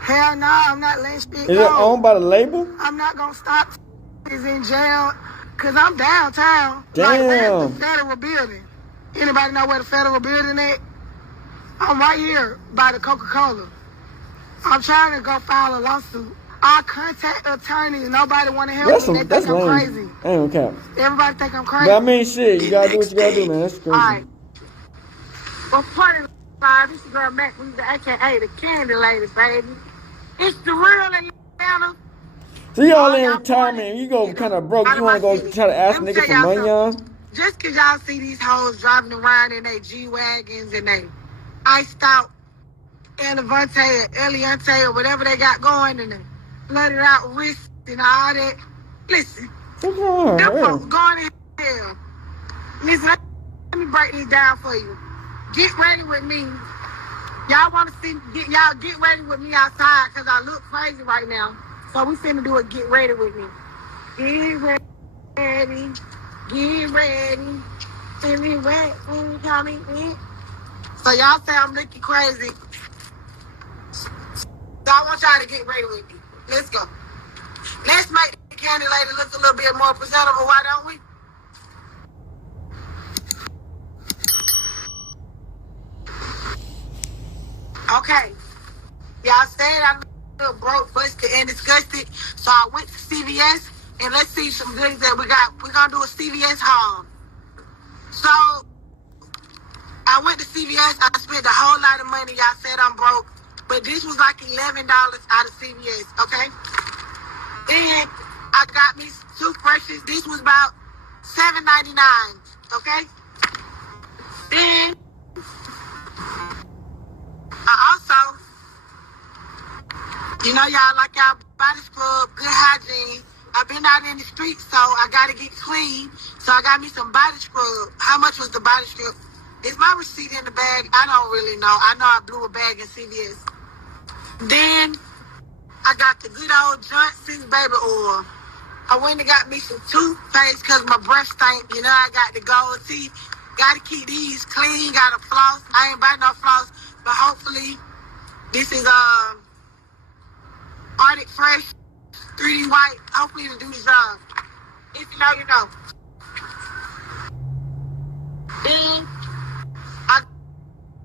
Hell no, I'm not letting shit go. Is it owned by the label? I'm not gonna stop is in jail, cause I'm downtown. Damn. Like, where's the federal building? Anybody know where the federal building at? I'm right here by the Coca-Cola. I'm trying to go file a lawsuit. I contact attorneys. Nobody want to help me. They think I'm crazy. I ain't gonna cap. Everybody think I'm crazy. But I mean, shit, you gotta do what you gotta do, man. That's crazy. All right. Well, part of this girl Mac Breezy, aka the Candy Lady, baby. It's the real Atlanta. So you all in retirement, you go kind of broke. You want to go try to ask niggas for money, y'all? Just because y'all see these hoes driving around in their G-Wagons and they iced out Elevante or Eliante or whatever they got going, and they blooded out wrists and all that. Listen, them folks going in hell. Listen, let me break this down for you. Get ready with me. Y'all want to see, y'all get ready with me outside, because I look crazy right now. So we finna do a get ready with me. Get ready. Get ready. Tell me when you coming in. So y'all say I'm looking crazy. So I want y'all to get ready with me. Let's go. Let's make the Candy Lady look a little bit more presentable, why don't we? Okay. Y'all said I'm broke, busted, and disgusted. So I went to CVS, and let's see some goodies that we got. We're going to do a CVS haul. So I went to CVS. I spent a whole lot of money. Y'all said I'm broke. But this was like $11 out of CVS, okay? Then I got me toothbrushes. This was about $7.99, okay? Then I also, you know, y'all like y'all body scrub, good hygiene. I've been out in the streets, so I got to get clean. So I got me some body scrub. How much was the body scrub? Is my receipt in the bag? I don't really know. I know I blew a bag in CVS. Then I got the good old Johnson's baby oil. I went and got me some toothpaste because my breath stank. You know, I got the gold teeth. Got to keep these clean. Got to floss. I ain't buy no floss, but hopefully this is Arctic Fresh 3D White. Hopefully it'll do the job. If you know, you know. Then I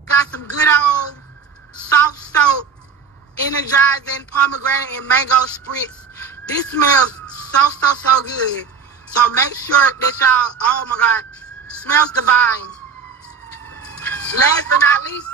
got some good old soft soap, energizing pomegranate and mango spritz. This smells so good. So make sure that y'all, oh my God, smells divine. Last but not least,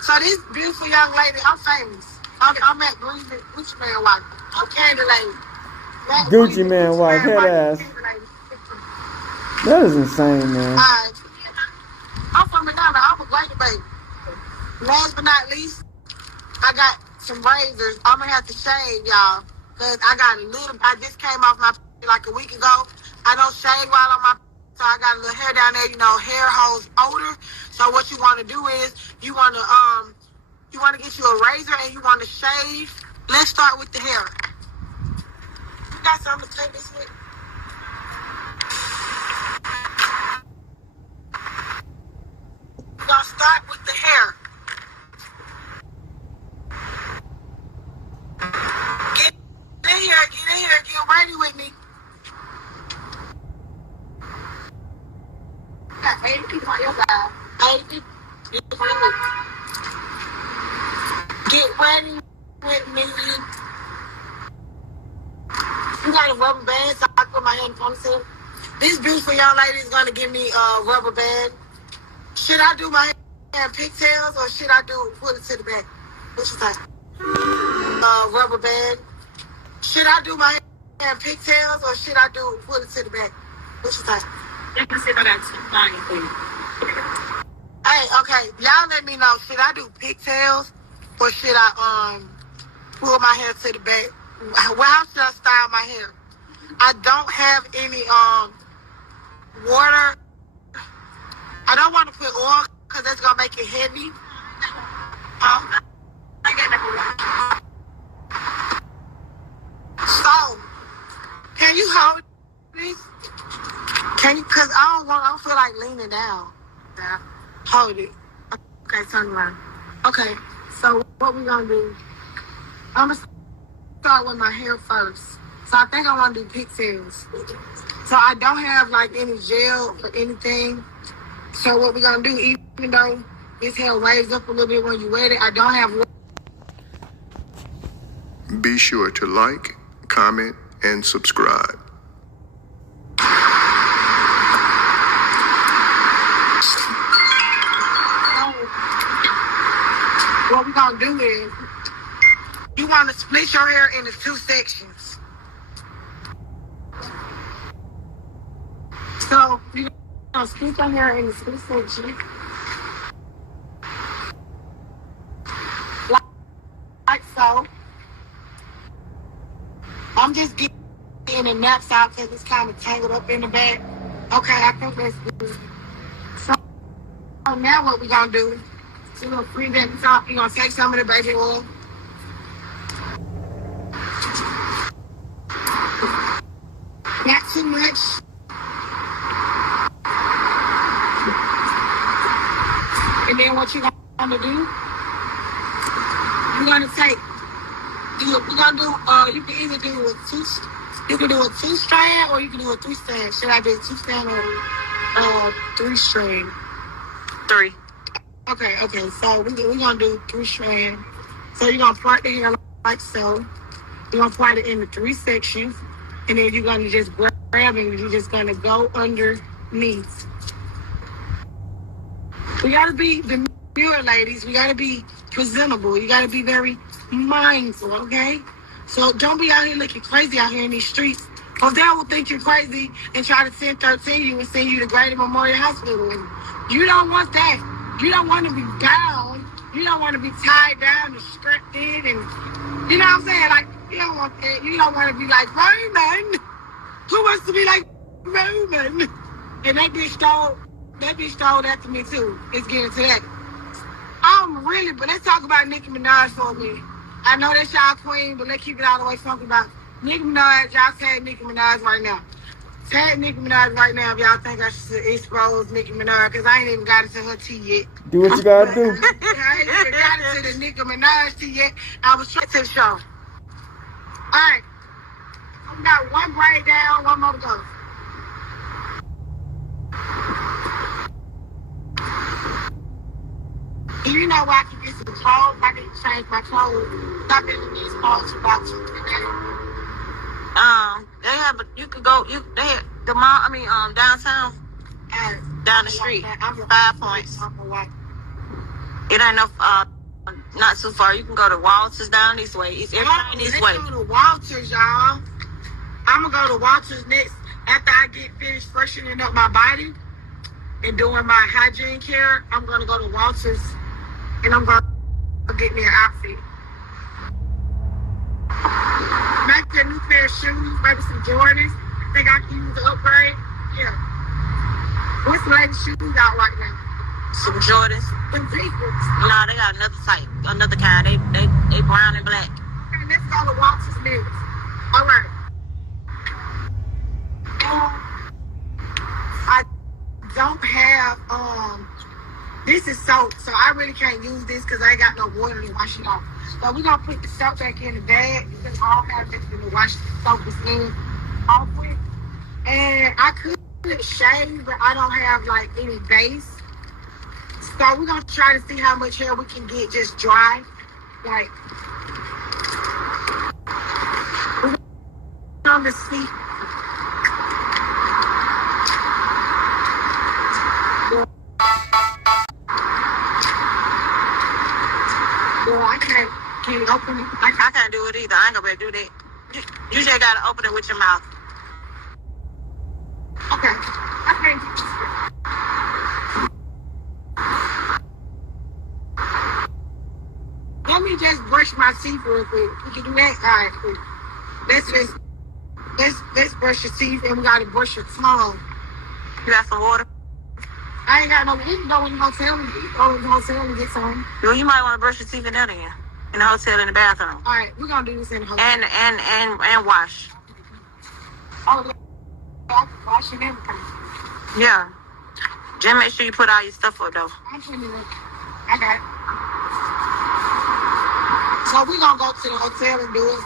so this beautiful young lady, I'm famous. I'm at Gucci Man wife. I'm Candy Lady. Gucci Man wife, head ass. That is insane, man. I'm from Atlanta. I'm a great baby. Last but not least, I got some razors. I'm gonna have to shave, y'all, cause I got a little. I just came off my like a week ago. I don't shave while I'm my. So I got a little hair down there, you know, hair holds odor. So what you want to do is you want to get you a razor and you want to shave. Let's start with the hair. You got something to take this with? We're gonna start with the hair. Get in here, get ready with me. Got 80 people on your side. 80 people. Get ready with me. You got a rubber band so I can put my hand in ponytail? This beautiful young lady is gonna give me a rubber band. Should I do my hair in pigtails or should I pull it to the back? What you think? Rubber band. Should I do my hair in pigtails or should I pull it to the back? What you think? You can sit on that thing. Hey, okay, y'all let me know. Should I do pigtails or should I pull my hair to the back? How should I style my hair? I don't have any water. I don't want to put oil because that's gonna make it heavy. So, can you hold this? Can you? Cause I don't feel like leaning down. Yeah. Hold it. Okay, turn around. Okay, so what we gonna do? I'm gonna start with my hair first. So I think I want to do pigtails. So I don't have like any gel or anything. So what we're gonna do, even though this hair waves up a little bit when you wet it, I don't have. Be sure to like, comment, and subscribe. What we're gonna do is, you want to split your hair into 2 sections. So you're gonna split your hair into 2 sections. Like so. I'm just getting the naps out because it's kind of tangled up in the back. Okay, I think that's good. So now what we're gonna do, so you're gonna freeze at the top, you're gonna take some of the baby oil. Not too much. And then what you're gonna do, you're gonna take, we're gonna do, you can either do a 2-strand or you can do a 3-strand. Should I do a 2-strand or 3-strand? 3. Okay, so we're gonna do 3-strand. So you're gonna part the hair like so. You're gonna part it into 3 sections. And then you're gonna just grab and you're just gonna go underneath. We gotta be demure, ladies. We gotta be presentable. You gotta be very mindful, okay? So don't be out here looking crazy out here in these streets. Or they will think you're crazy and try to 1013 you and send you to Grady Memorial Hospital. You don't want that. You don't want to be bound. You don't want to be tied down and strapped in and, you know what I'm saying? Like, you don't want that. You don't want to be like Roman. Who wants to be like Roman? And that bitch stole that to me too. It's getting to that. But let's talk about Nicki Minaj for a minute. I know that's y'all queen, but let's keep it all the way talking about Nicki Minaj. Y'all tag Nicki Minaj right now. Tag Nicki Minaj right now if y'all think I should expose Nicki Minaj, because I ain't even got into her tea yet. Do what you gotta do. I ain't even got into the Nicki Minaj tea yet. I was trying to the show. All right. We got one braid down, one more to go. Do you know where I can get some clothes? I need to change my clothes. Stop in these clothes about 2 today. They have, you could go, they have the mall, downtown, down the street, 5 Points. It ain't no, not too far. You can go to Walters down this way. It's everything this way. Let's go to Walters, y'all. I'm gonna go to Walters next after I get finished freshening up my body and doing my hygiene care. I'm gonna go to Walters and I'm gonna get me an outfit. Maybe a new pair of shoes, maybe some Jordans. I think I can use the upgrade. Yeah. What's the latest shoes out right now? Some Jordans. Them people. No, they got another type, another kind. They brown and black. Okay, let's go to Walters next. All right. I don't have this this is soap, so I really can't use this because I ain't got no water to wash it off. So we're going to put the soap back in the bag. You can all have this to wash the soap is in off with. And I could shave, but I don't have like any base. So we're going to try to see how much hair we can get just dry. Like, we're going to see. I can't open it. I can't do it either. I ain't gonna be able to do that. You just gotta open it with your mouth. Okay. Let me just brush my teeth real quick. We can do that. All right, cool. Let's brush your teeth, and we gotta brush your tongue. You got some water? I ain't got no. We can go in the hotel and get some. Well, you might want to brush your teeth in there then. In the hotel, in the bathroom. All right, we're gonna do this in the hotel. And wash. Oh, yeah, I can wash and everything. Yeah. Just make sure you put all your stuff up though. I'm putting it up. I got it. So we're gonna go to the hotel and do it.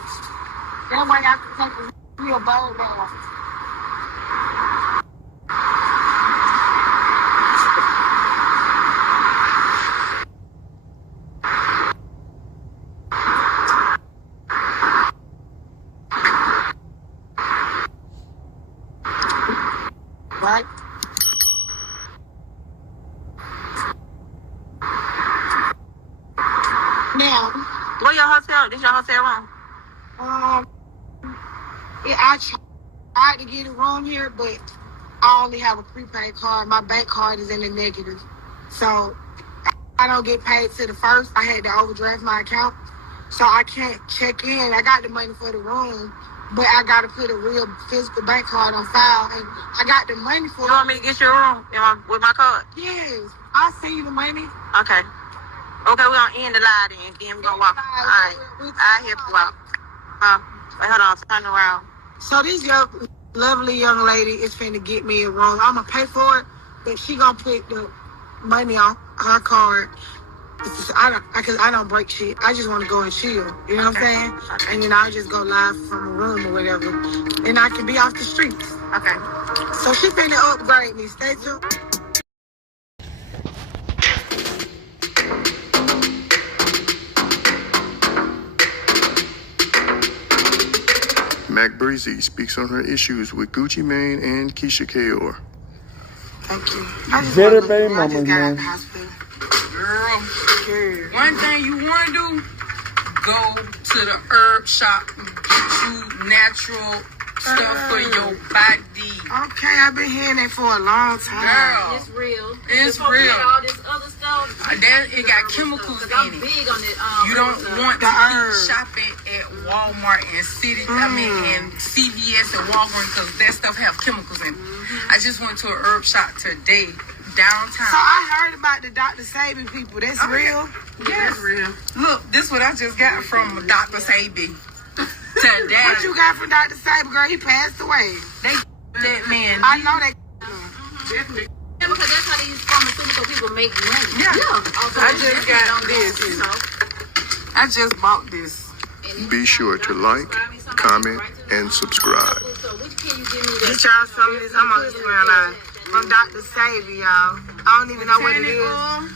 That way I can take a real bowl bath. Right? Now, where your hotel? This your hotel room? Yeah, I tried to get a room here, but I only have a prepaid card. My bank card is in the negative, so I don't get paid till the first. I had to overdraft my account, so I can't check in. I got the money for the room, but I got to put a real physical bank card on file, and I got the money for it. You want me to get your room with my card? Yes. I'll send you the money. Okay. Okay, we're going to end the lie then we're going to walk. All right. I'll help you out. Wait, hold on. Turn around. So this lovely young lady is finna get me a room. I'm going to pay for it, but she going to put the money on her card. I don't break shit. I just want to go and chill. You know what I'm saying? Okay. And then I'll just go live from a room or whatever. And I can be off the streets. Okay. So she finna upgrade me. Stay tuned. Mac Breezy speaks on her issues with Gucci Mane and Keisha Kayor. Thank you. Better baby mamas, man. Girl, one thing you want to do, go to the herb shop and get you natural stuff for your body. Okay, I've been hearing that for a long time. Girl, it's real. It's real. All this other stuff. It got chemicals in it. Big on it. You don't want to keep shopping at Walmart and City. And CVS and Walgreens because that stuff have chemicals in it. I just went to a herb shop today. Downtown. So I heard about the Dr. Sabi people. That's real? Yes. That's real. Look, this is what I just got from Dr. Sabi today. What you got from Dr. Sabi, girl? He passed away. They that man. I know that. Yeah, because that's how these pharmaceutical people make money. Yeah. Also, I just got this. I just bought this. Be sure to like, comment, and subscribe. Get y'all some of this. I'm on Instagram Live. From Dr. Sabi, y'all. I don't even know what it is.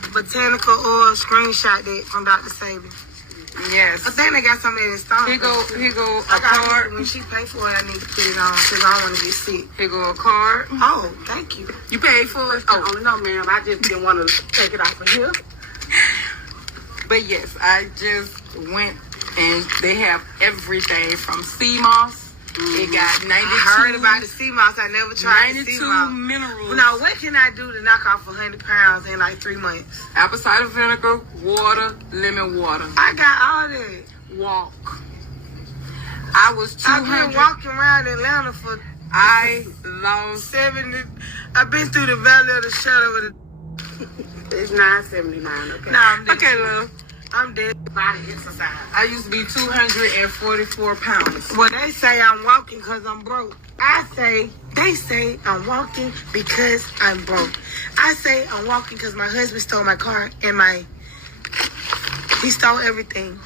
Botanical oil. Screenshot that from Dr. Sabi. Yes. I think they got something in stock. Here go a card. When she pay for it, I need to put it on because I don't want to get sick. Here go a card. Oh, thank you. You paid for it? Oh, no, ma'am. I just didn't want to take it off of here. But yes, I just went and they have everything from sea moss. It got 92. I heard about the sea moss. I never tried the sea moss. 92 minerals. Now, what can I do to knock off 100 pounds in like 3 months? Apple cider vinegar, water, lemon water. I got all that. Walk. I was 200. I've been walking around Atlanta for. I lost 70. I've been through the valley of the shadow of the. It's 979. Okay. No, I'm dead. Okay, love. I'm dead. body exercise. I used to be 244 pounds. Well, they say I'm walking because I'm broke. They say I'm walking because I'm broke. I say I'm walking because my husband stole my car and he stole everything.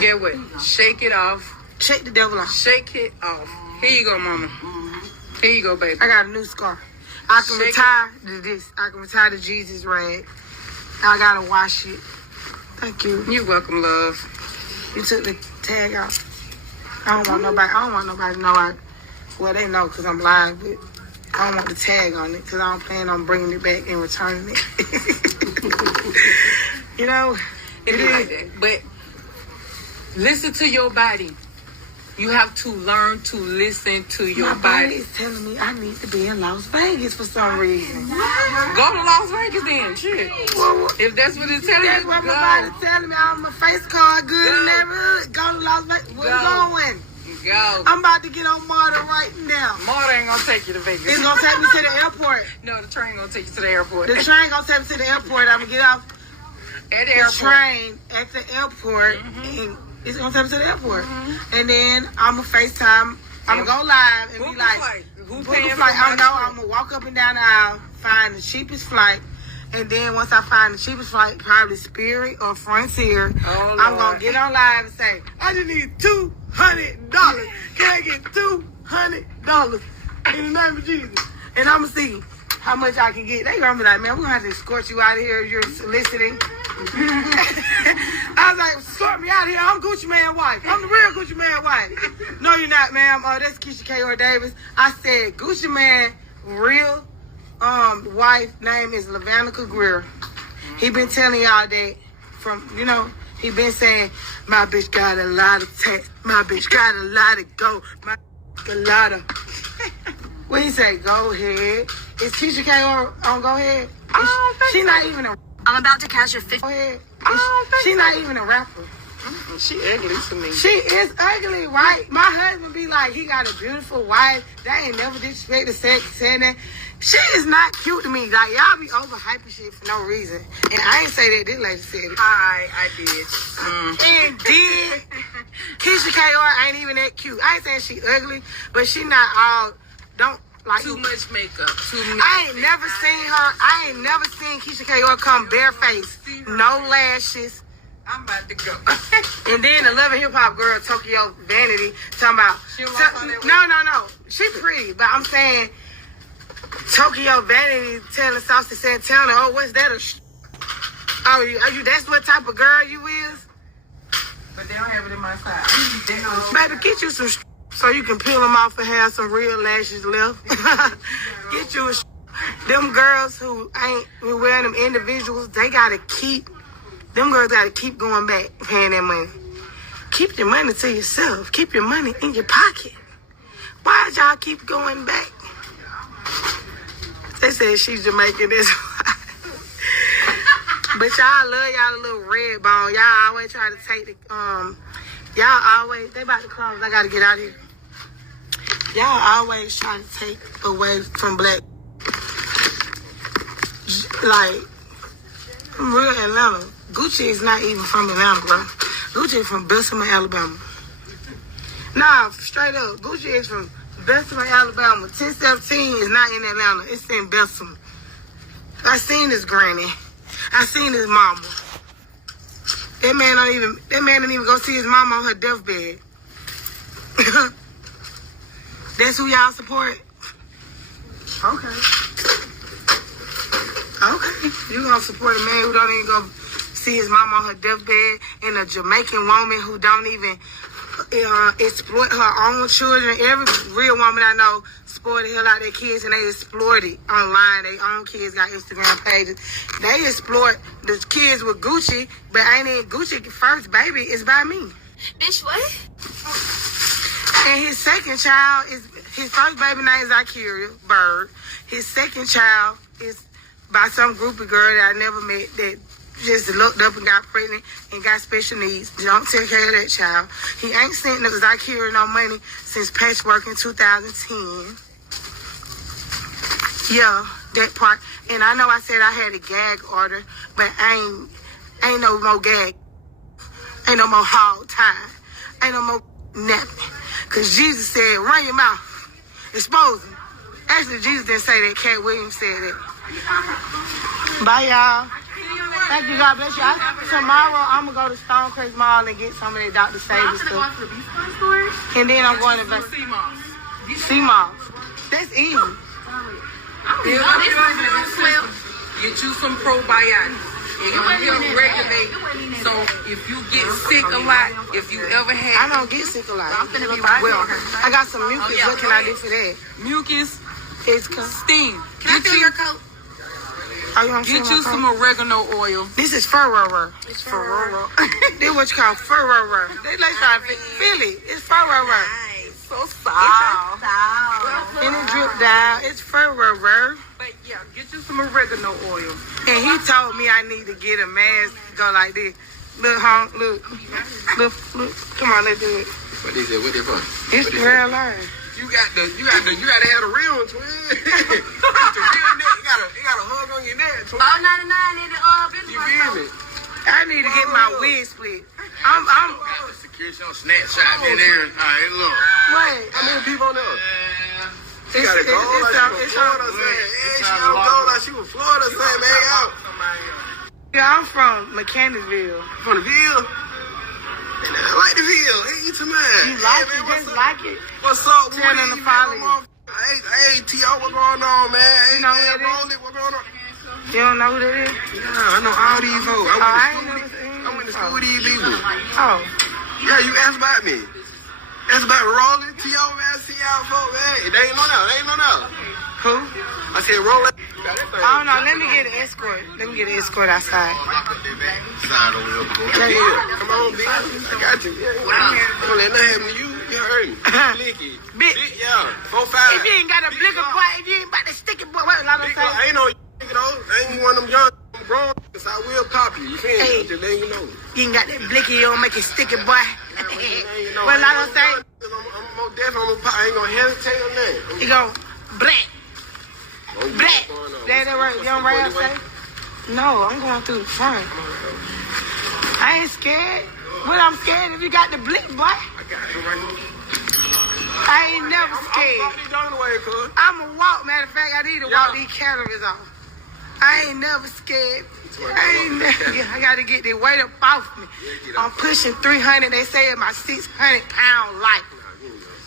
Get what? Shake it off. Shake the devil off. Shake it off. Here you go, mama. Here you go, baby. I got a new scar. I can retire to this. I can retire to Jesus rag. I gotta wash it. Thank you. You're welcome, love. You took the tag off. I don't want nobody to know well, they know because I'm live, but I don't want the tag on it because I don't plan on bringing it back and returning it. You know, it is like that. But listen to your body. You have to learn to listen to your body. My body is telling me I need to be in Las Vegas for some reason. Go to Las Vegas then, shit. Well, if that's what it's telling you, that's what my body's telling me. I'm a face card, good in the neighborhood. Go to Las Vegas. Where you going? Go. I'm about to get on MARTA right now. MARTA ain't gonna take you to Vegas. It's gonna take me to the airport. No, the train gonna take you to the airport. The train gonna take me to the airport. I'm gonna get off at the airport. Train at the airport, and it's gonna take me to the airport. And then I'm gonna FaceTime. I'm gonna go live and be like, "Who book paying a flight?" for my I know. I'm gonna walk up and down the aisle, find the cheapest flight. And then once I find the cheapest flight, probably Spirit or Frontier, I'm going to get on live and say, I just need $200. Can I get $200 in the name of Jesus? And I'm going to see how much I can get. They going to be like, man, we're going to have to escort you out of here. You're soliciting. I was like, escort me out of here. I'm Gucci Mane wife. I'm the real Gucci Mane wife. No, you're not, ma'am. That's Keisha K. Davis. I said, Gucci Mane real wife name is Lavanica Greer. He been telling y'all that from, he been saying, my bitch got a lot of text. My bitch got a lot of go. My a lot of. What he say? Go ahead. Is Keisha K on Go Ahead? She not even a. I'm about to catch your 50. Go ahead. She not even a rapper. She ugly to me. She is ugly, right? My husband be like, he got a beautiful wife. They ain't never disrespect the sex, saying that. She is not cute to me. Like, y'all be overhyping shit for no reason. And I ain't say that. This lady said it. I did. And did. Keisha K.R. ain't even that cute. I ain't saying she ugly, but she not all, don't like. Too much makeup. I ain't never seen Keisha K.R. come barefaced. No lashes. I'm about to go. And then the Love and Hip Hop girl, Tokyo Vanity, talking about. No. She pretty, but I'm saying Tokyo Vanity telling Saucy Santana, oh, what's that? Are you? That's what type of girl you is? But they don't have it in my size. Baby, get you some so you can peel them off and have some real lashes left. Get you them girls who wearing them individuals. Them girls gotta keep going back, paying that money. Keep your money to yourself. Keep your money in your pocket. Why y'all keep going back? They said she's Jamaican, that's why. But y'all love y'all little red bone. Y'all always try to take the, they about to close. I gotta get out of here. Y'all always try to take away from black. Like, real Atlanta. Gucci is not even from Atlanta, bro. Gucci is from Bessemer, Alabama. Nah, straight up. Gucci is from Bessemer, Alabama. 1017 is not in Atlanta. It's in Bessemer. I seen his granny. I seen his mama. That man didn't even go see his mama on her deathbed. That's who y'all support? Okay. You gonna support a man who don't even go see his mama on her deathbed, and a Jamaican woman who don't even exploit her own children. Every real woman I know spoiled the hell out of their kids, and they exploit it online. Their own kids got Instagram pages. They exploit the kids with Gucci, but ain't it Gucci first baby is by me. Bitch, what? And his second child is, his first baby name is Akira Bird. His second child is by some groupie girl that I never met that just looked up and got pregnant and got special needs. Don't take care of that child. He ain't sent Zakira no money since Patchwork in 2010. Yeah, that part. And I know I said I had a gag order, but Ain't no more gag. Ain't no more hog time. Ain't no more nothing. Because Jesus said, run your mouth. Expose him. Actually, Jesus didn't say that. Cat Williams said that. Bye, y'all. Thank you. God bless you. Tomorrow, I'm going to go to Stonecrest Mall and get some of that Dr. Saber stuff. And then I'm going to C-Mall. That's easy. Get you some probiotics. It will help regulate. So if you get sick a lot, if you ever had... I don't get sick a lot. Well, I got some mucus. What can I do for that? Mucus is steam. Can I feel your coat? Get you some oregano oil. This is furrower. It's furrower. This what you call furrower. They like trying to feel it. It's furrower. So soft. And it drip down. It's furrower. But yeah, get you some oregano oil. And he told me I need to get a mask to go like this. Look, home, look. Come on, let's do it. What is it? What is it for? It's real life. You gotta have the real one, twin. The real neck. You gotta hug on your neck, twin. $4.99 in the You feel me? I need to get my wig split. I'm got the security on Snapchat in there. All right, look. Wait. How many people on there? She It's- got a it's- goal like it's- she from Florida, saying. Yeah, she got a goal like she from Florida, saying, man, out. Yeah, I'm from Mechanicsville. From the Ville? I like the Ville. Hey, you to man. You like it? Just like it. What's up, Tell them to follow you. Hey, T.O., what going on, man? Hey, You know man, who that is? roll it. What going on? You don't know who that is? Yeah, I know all these hoes. I went to school with these people. Oh. Yeah, you asked about me. Asked about rolling. T.O., man, see y'all folks, man. They ain't no now. Who? I said rolling. I don't know. Let me get an escort. Outside. Side over here, boy. Yeah, come on, bitch. I got you. Yeah, I'm gonna let nothing happen to you. You heard me. Blicky. Big. Yeah, 4-5. If you ain't got a blicker boy, if you ain't about to stick it, boy, what a lot of Big, things. I ain't no nigga though. I ain't one of them young bro. Cause I will pop you. You feel me? Hey. I'm just letting you know. You ain't got that blicky, you don't make it sticky, boy. Well, What a lot of things. I'm more definitely gonna pop. I ain't gonna hesitate on that. You go, black. Black. That right? You don't right outside? No, I'm going through the front. I ain't scared. What I'm scared if you got the blick, boy. I got you right here. I ain't never scared. I'ma walk. Matter of fact, I need to walk these calories off. I ain't never scared. I gotta get the weight up off me. I'm pushing 300. They say it's my 600-pound life.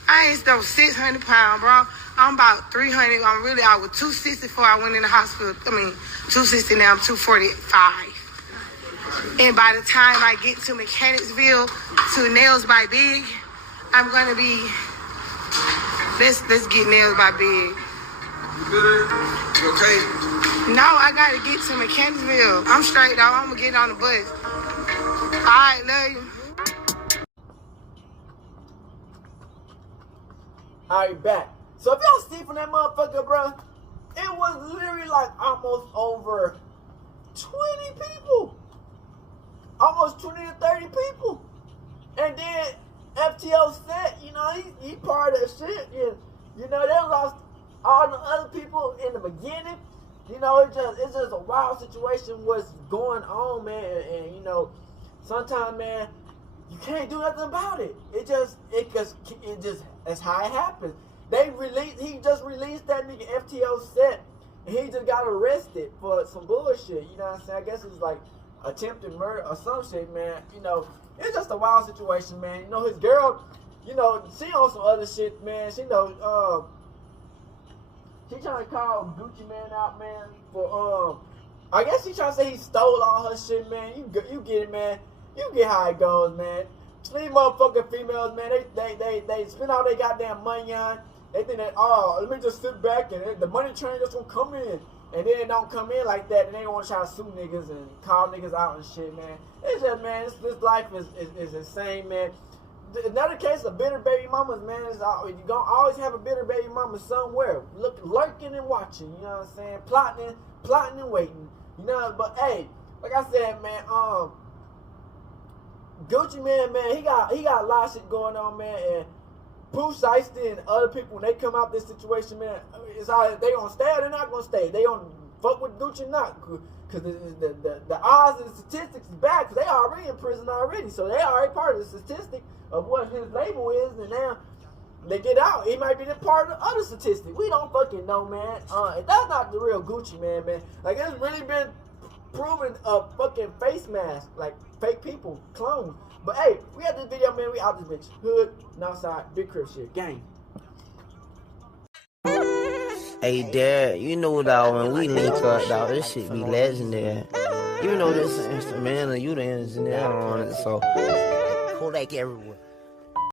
I ain't no 600 pound, bro. I'm about 300. I was 260 before I went in the hospital. 260 now. I'm 245. And by the time I get to Mechanicsville, to Nails by Big, I'm gonna be. Let's get Nails by Big. You okay? No, I gotta get to Mechanicsville. I'm straight though. I'm gonna get on the bus. All right, love you. Alright, back. So if y'all see from that motherfucker, bro, it was literally like almost over 20 people. Almost 20 to 30 people. And then FTO Sett, you know, he part of that shit. And, you know, they lost all the other people in the beginning. You know, it's just a wild situation what's going on, man. And you know, sometimes, man, you can't do nothing about it. It just that's how it happens. He just released that nigga FTO Sett, and he just got arrested for some bullshit. You know what I'm saying? I guess it's like attempted murder or some shit, man. You know, it's just a wild situation, man. You know, his girl, you know, she on some other shit, man. She know, she trying to call Gucci man out, man, for I guess she trying to say he stole all her shit, man. You get it, man. You get how it goes, man. These motherfucking females, man, they spend all their goddamn money on. They think that, oh, let me just sit back and the money train just gonna come in. And then it don't come in like that, and they gonna try to sue niggas and call niggas out and shit, man. It's just, man, this life is insane, man. Another case of bitter baby mamas, man, is you're gonna always have a bitter baby mama somewhere, lurking and watching. You know what I'm saying? Plotting and waiting. You know, but hey, like I said, man, Gucci man, he got a lot of shit going on, man, and Pooh Shiesty and other people, when they come out this situation, man, it's all they gonna stay or they're not gonna stay. They gonna fuck with Gucci not, because the odds and the statistics is bad, because they already in prison already, so they already part of the statistic of what his label is, and now they get out, it might be the part of the other statistic. We don't fucking know, man. If that's not the real Gucci, man. Like, it's really been proven a fucking face mask, like fake people, clones. But hey, we had this video, man. We out this bitch. Hood, Northside, big crib shit, gang. Hey, Dad, you know, dog, when we link up, dog, this shit be legendary. You know this instrumental, you the engineer on it, so Kodak everywhere.